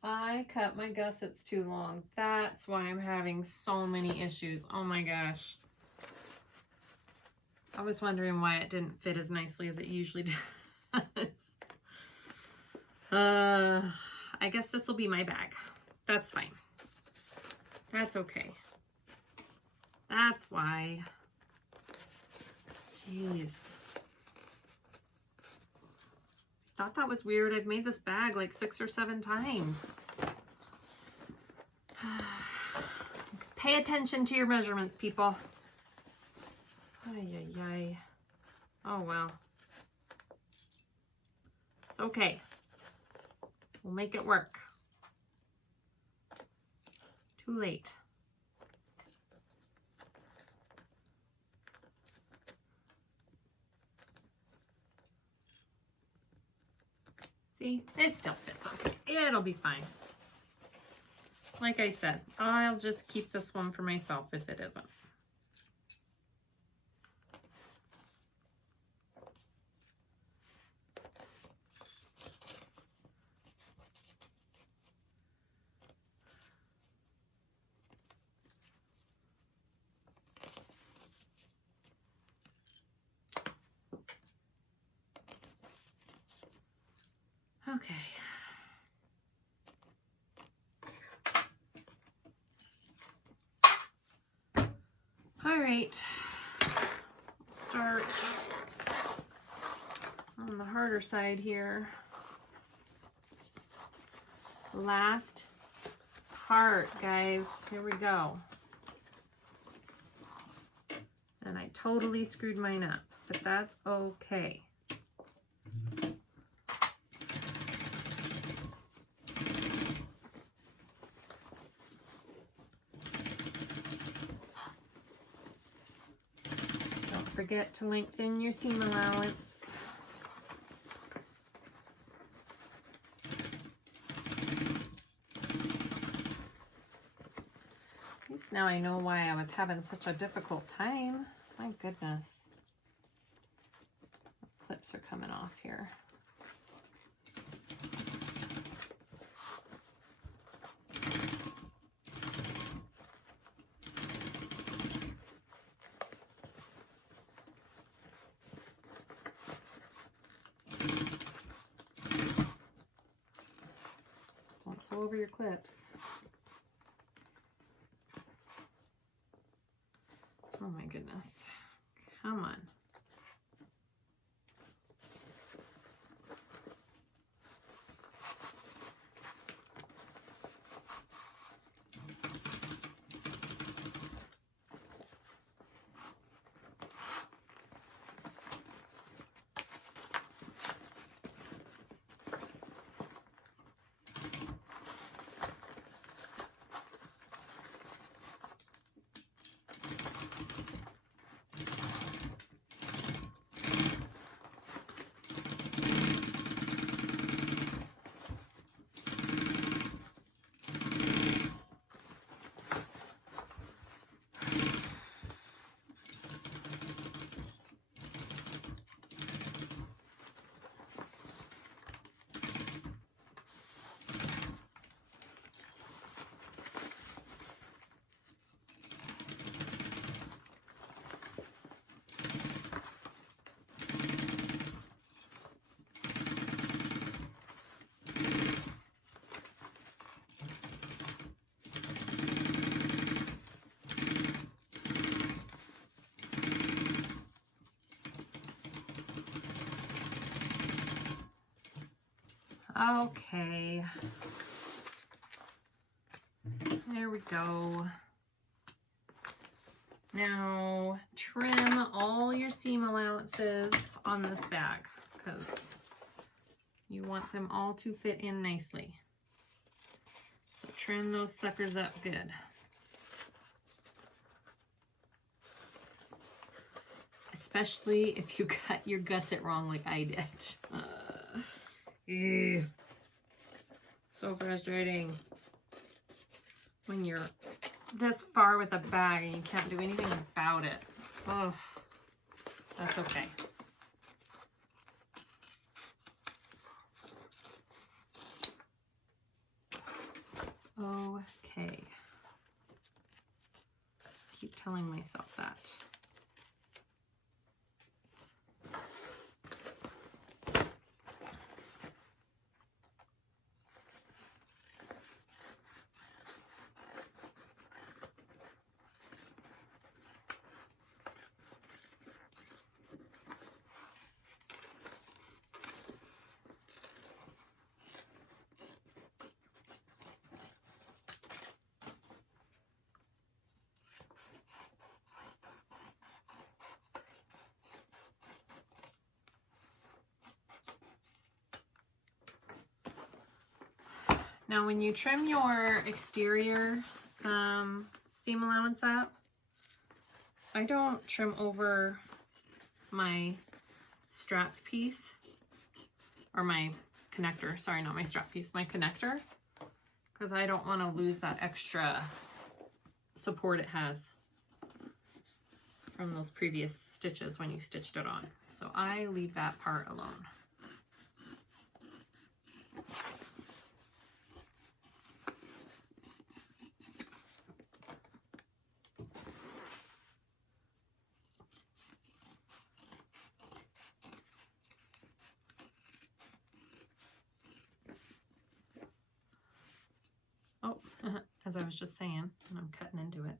I cut my gussets too long. That's why I'm having so many issues. Oh my gosh. I was wondering why it didn't fit as nicely as it usually does. I guess this will be my bag. That's fine. That's okay. That's why. Jeez. Thought that was weird. I've made this bag like 6 or 7 times. Pay attention to your measurements, people. Ay, ay, ay. Oh, well. It's okay. We'll make it work. Too late. See, it still fits okay. It'll be fine. Like I said, I'll just keep this one for myself if it isn't. Okay. All right. Let's start on the harder side here. Last part, guys. Here we go. And I totally screwed mine up, but that's okay. Don't forget to lengthen your seam allowance. At least now I know why I was having such a difficult time. My goodness. The clips are coming off here. Don't sew over your clips. Oh my goodness. Come on. Okay. There we go. Now trim all your seam allowances on this bag because you want them all to fit in nicely. So trim those suckers up good. Especially if you cut your gusset wrong like I did. Ew. So frustrating when you're this far with a bag and you can't do anything about it. Ugh. That's okay. telling myself that. Now when you trim your exterior seam allowance up, I don't trim over my strap piece, or my connector, sorry, not my strap piece, my connector, because I don't want to lose that extra support it has from those previous stitches when you stitched it on. So I leave that part alone. Oh, as I was just saying, and I'm cutting into it.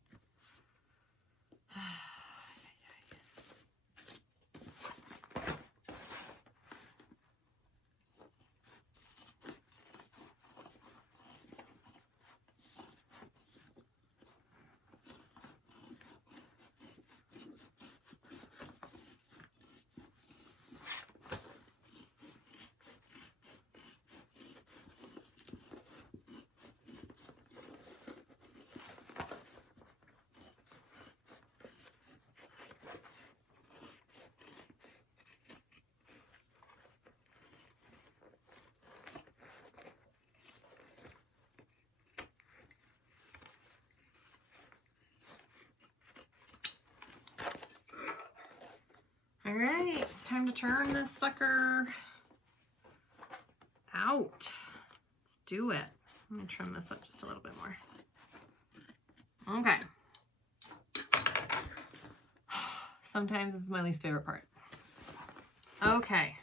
All right, it's time to turn this sucker out. Let's do it. I'm gonna trim this up just a little bit more. Okay. Sometimes this is my least favorite part. Okay.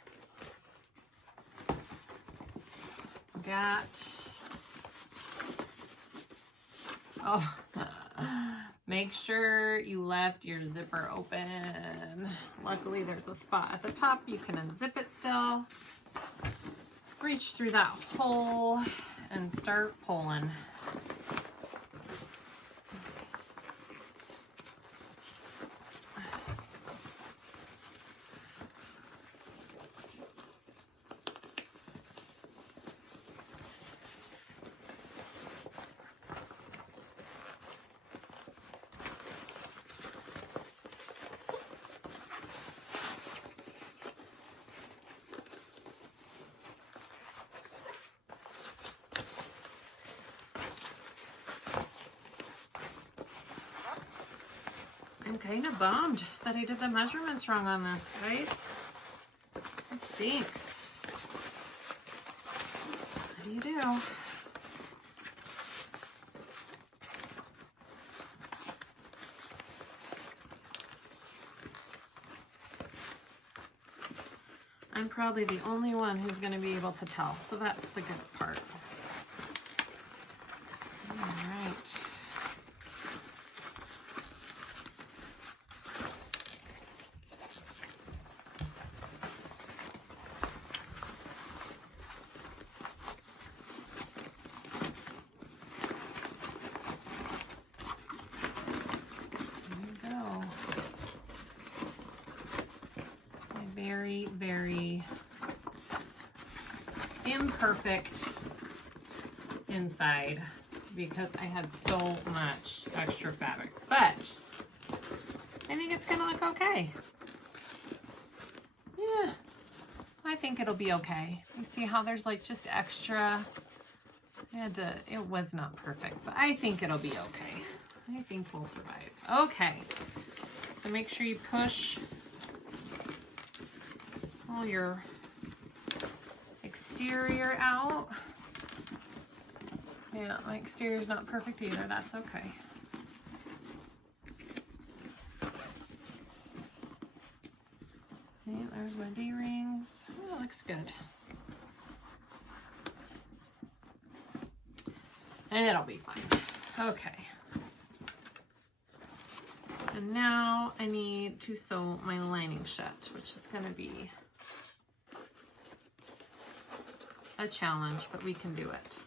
Oh, make sure you left your zipper open. Luckily, there's a spot at the top. You can unzip it still. Reach through that hole and start pulling. I'm kind of bummed that I did the measurements wrong on this, guys. It stinks. What do you do? I'm probably the only one who's going to be able to tell, so that's the good part. All right. Very, very imperfect inside because I had so much extra fabric, but I think it's gonna look okay. Yeah, I think it'll be okay. You see how there's like just extra, it was not perfect, but I think it'll be okay. I think we'll survive. Okay, so make sure you push all your exterior out. Yeah, my exterior's not perfect either. That's okay. There's my D-rings. Oh, that looks good. It'll be fine. Okay. And now I need to sew my lining shut, which is going to be a challenge, but we can do it.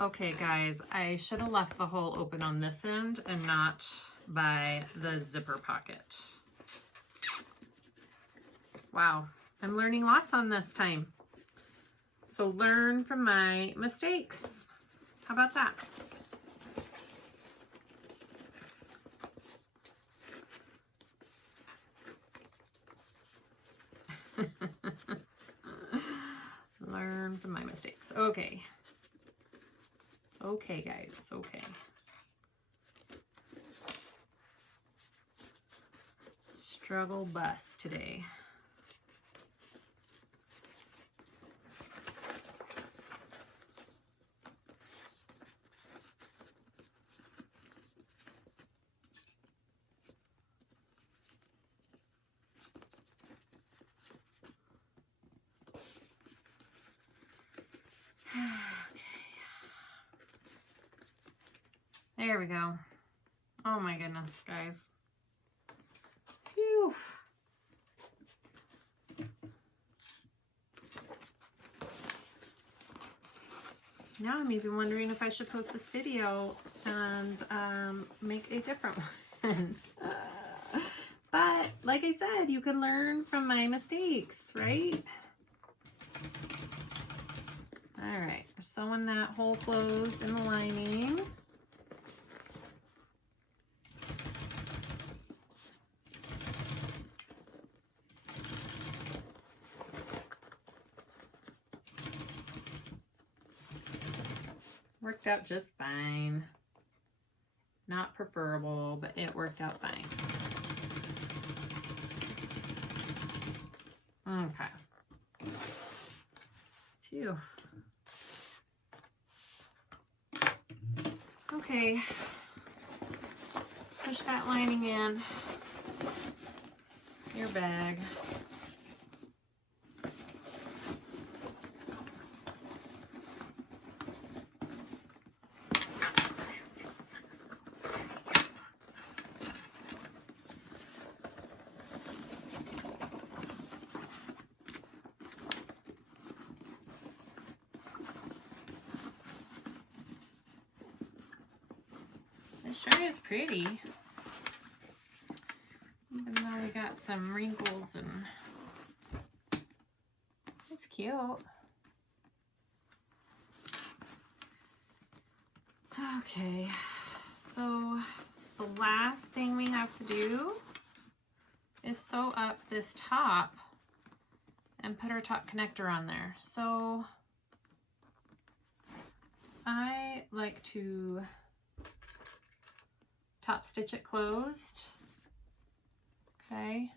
Okay guys, I should have left the hole open on this end and not by the zipper pocket. Wow, I'm learning lots on this time. So learn from my mistakes. How about that? Learn from my mistakes. Okay. It's okay, guys. It's okay. Struggle bus today. There we go. Oh my goodness, guys. Phew. Now I'm even wondering if I should post this video and make a different one. But like I said, you can learn from my mistakes, right? All right, we're sewing that hole closed in the lining. Worked out just fine. Not preferable, but it worked out fine. Okay. Phew. Okay. Push that lining in your bag. It sure is pretty, even though we got some wrinkles, and it's cute. Okay, so the last thing we have to do is sew up this top and put our top connector on there. So I like to top stitch it closed. Okay.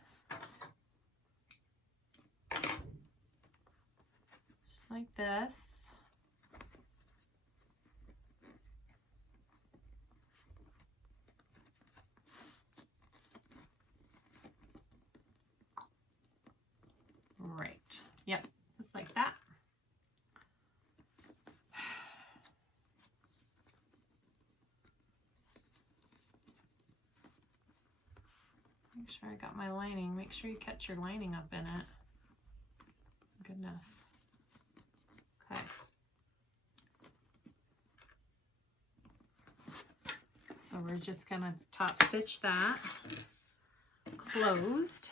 Just like this. Right. Yep, just like that. Make sure I got my lining. Make sure you catch your lining up in it. Goodness. Okay. So we're just gonna top stitch that closed.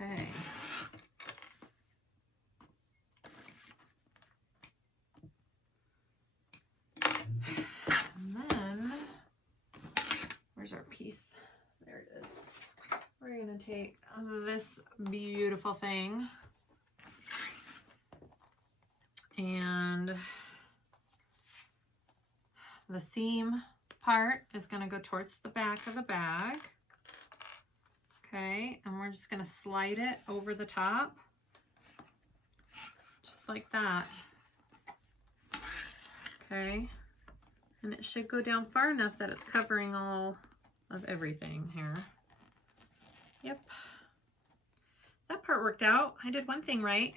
Okay. And then, where's our piece? There it is. We're going to take this beautiful thing And the seam part is going to go towards the back of the bag. Okay, and we're just going to slide it over the top, just like that. Okay, and it should go down far enough that it's covering all of everything here. Yep, that part worked out. I did one thing right.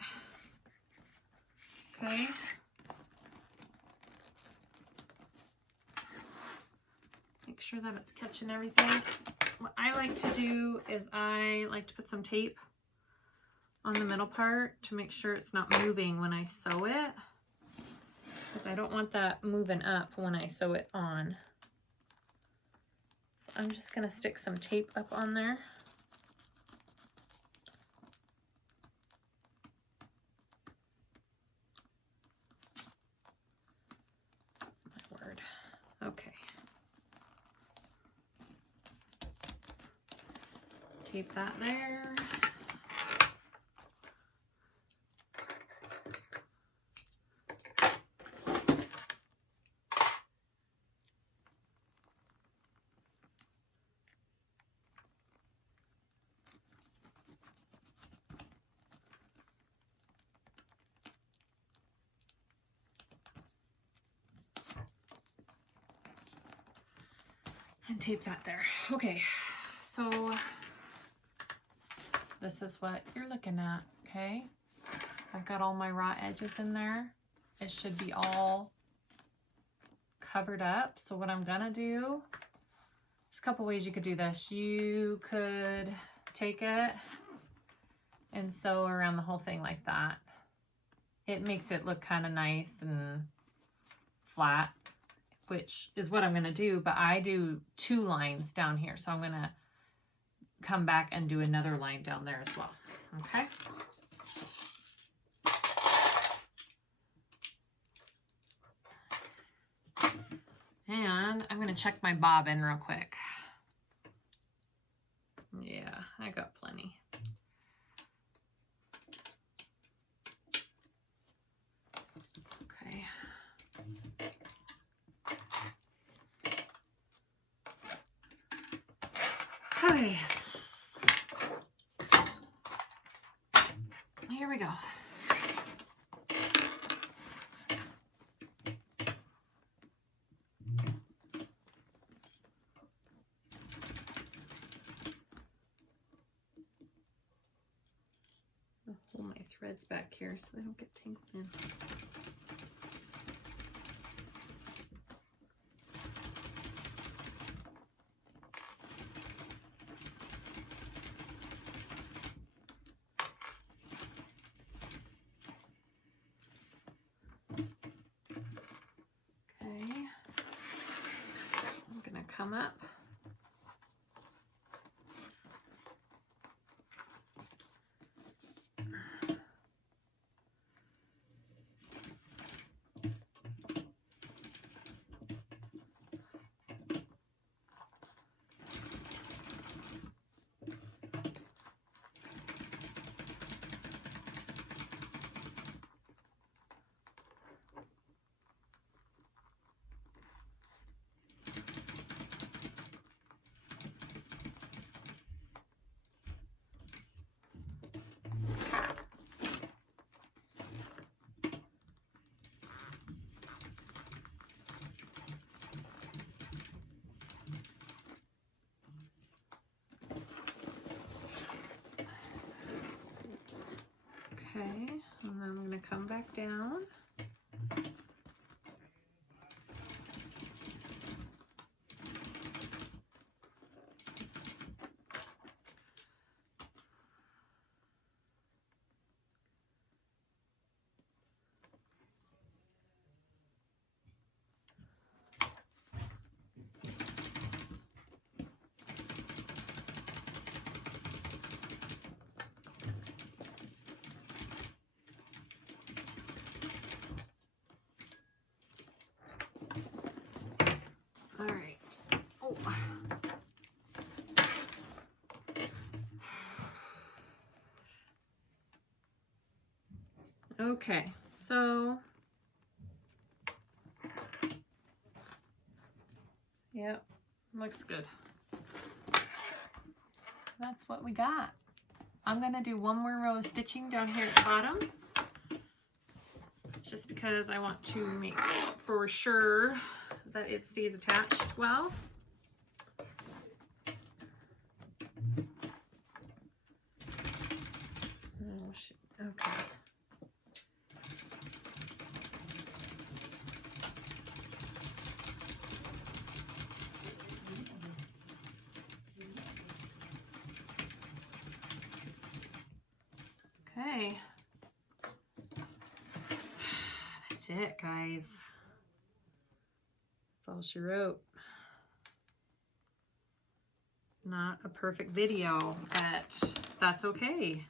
Okay. Make sure that it's catching everything. What I like to do is I like to put some tape on the middle part to make sure it's not moving when I sew it, because I don't want that moving up when I sew it on. So I'm just going to stick some tape up on there. My word. Okay. Tape that there. And tape that there. Okay, so this is what you're looking at, okay? I've got all my raw edges in there. It should be all covered up. So what I'm gonna do, there's a couple ways you could do this. You could take it and sew around the whole thing like that. It makes it look kind of nice and flat, which is what I'm gonna do, but I do 2 lines down here. So I'm gonna come back and do another line down there as well. Okay. And I'm going to check my bobbin real quick. Yeah, I got plenty. Okay. Okay. Here we go. I'll hold my threads back here so they don't get tangled in. Come up. Okay, and then I'm going to come back down. All right. Oh. Okay, so Yep, looks good. That's what we got. I'm gonna do one more row of stitching down here at the bottom, just because I want to make for sure that it stays attached well. Oh, shoot. Okay. Okay. That's it, guys. That's all she wrote. Not a perfect video, but that's okay,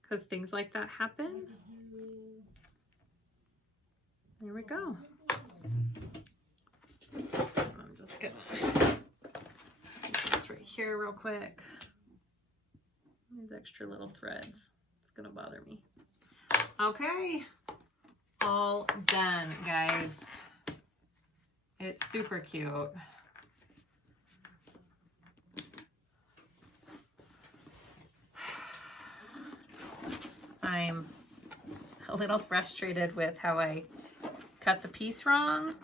because things like that happen. There we go. I'm just gonna put this right here real quick. These extra little threads. It's gonna bother me. Okay. All done, guys. It's super cute. I'm a little frustrated with how I cut the piece wrong,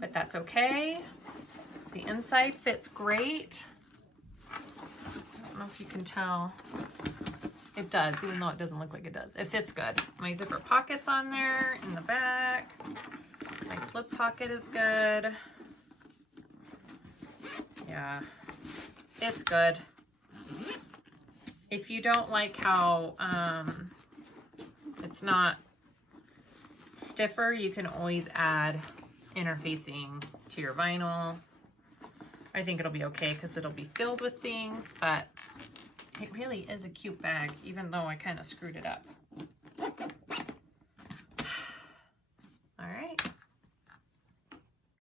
but that's okay. The inside fits great. I don't know if you can tell. It does, even though it doesn't look like it does. It fits good. My zipper pocket's on there in the back. My slip pocket is good. Yeah, it's good. If you don't like how it's not stiffer, you can always add interfacing to your vinyl. I think it'll be okay because it'll be filled with things, but it really is a cute bag, even though I kind of screwed it up.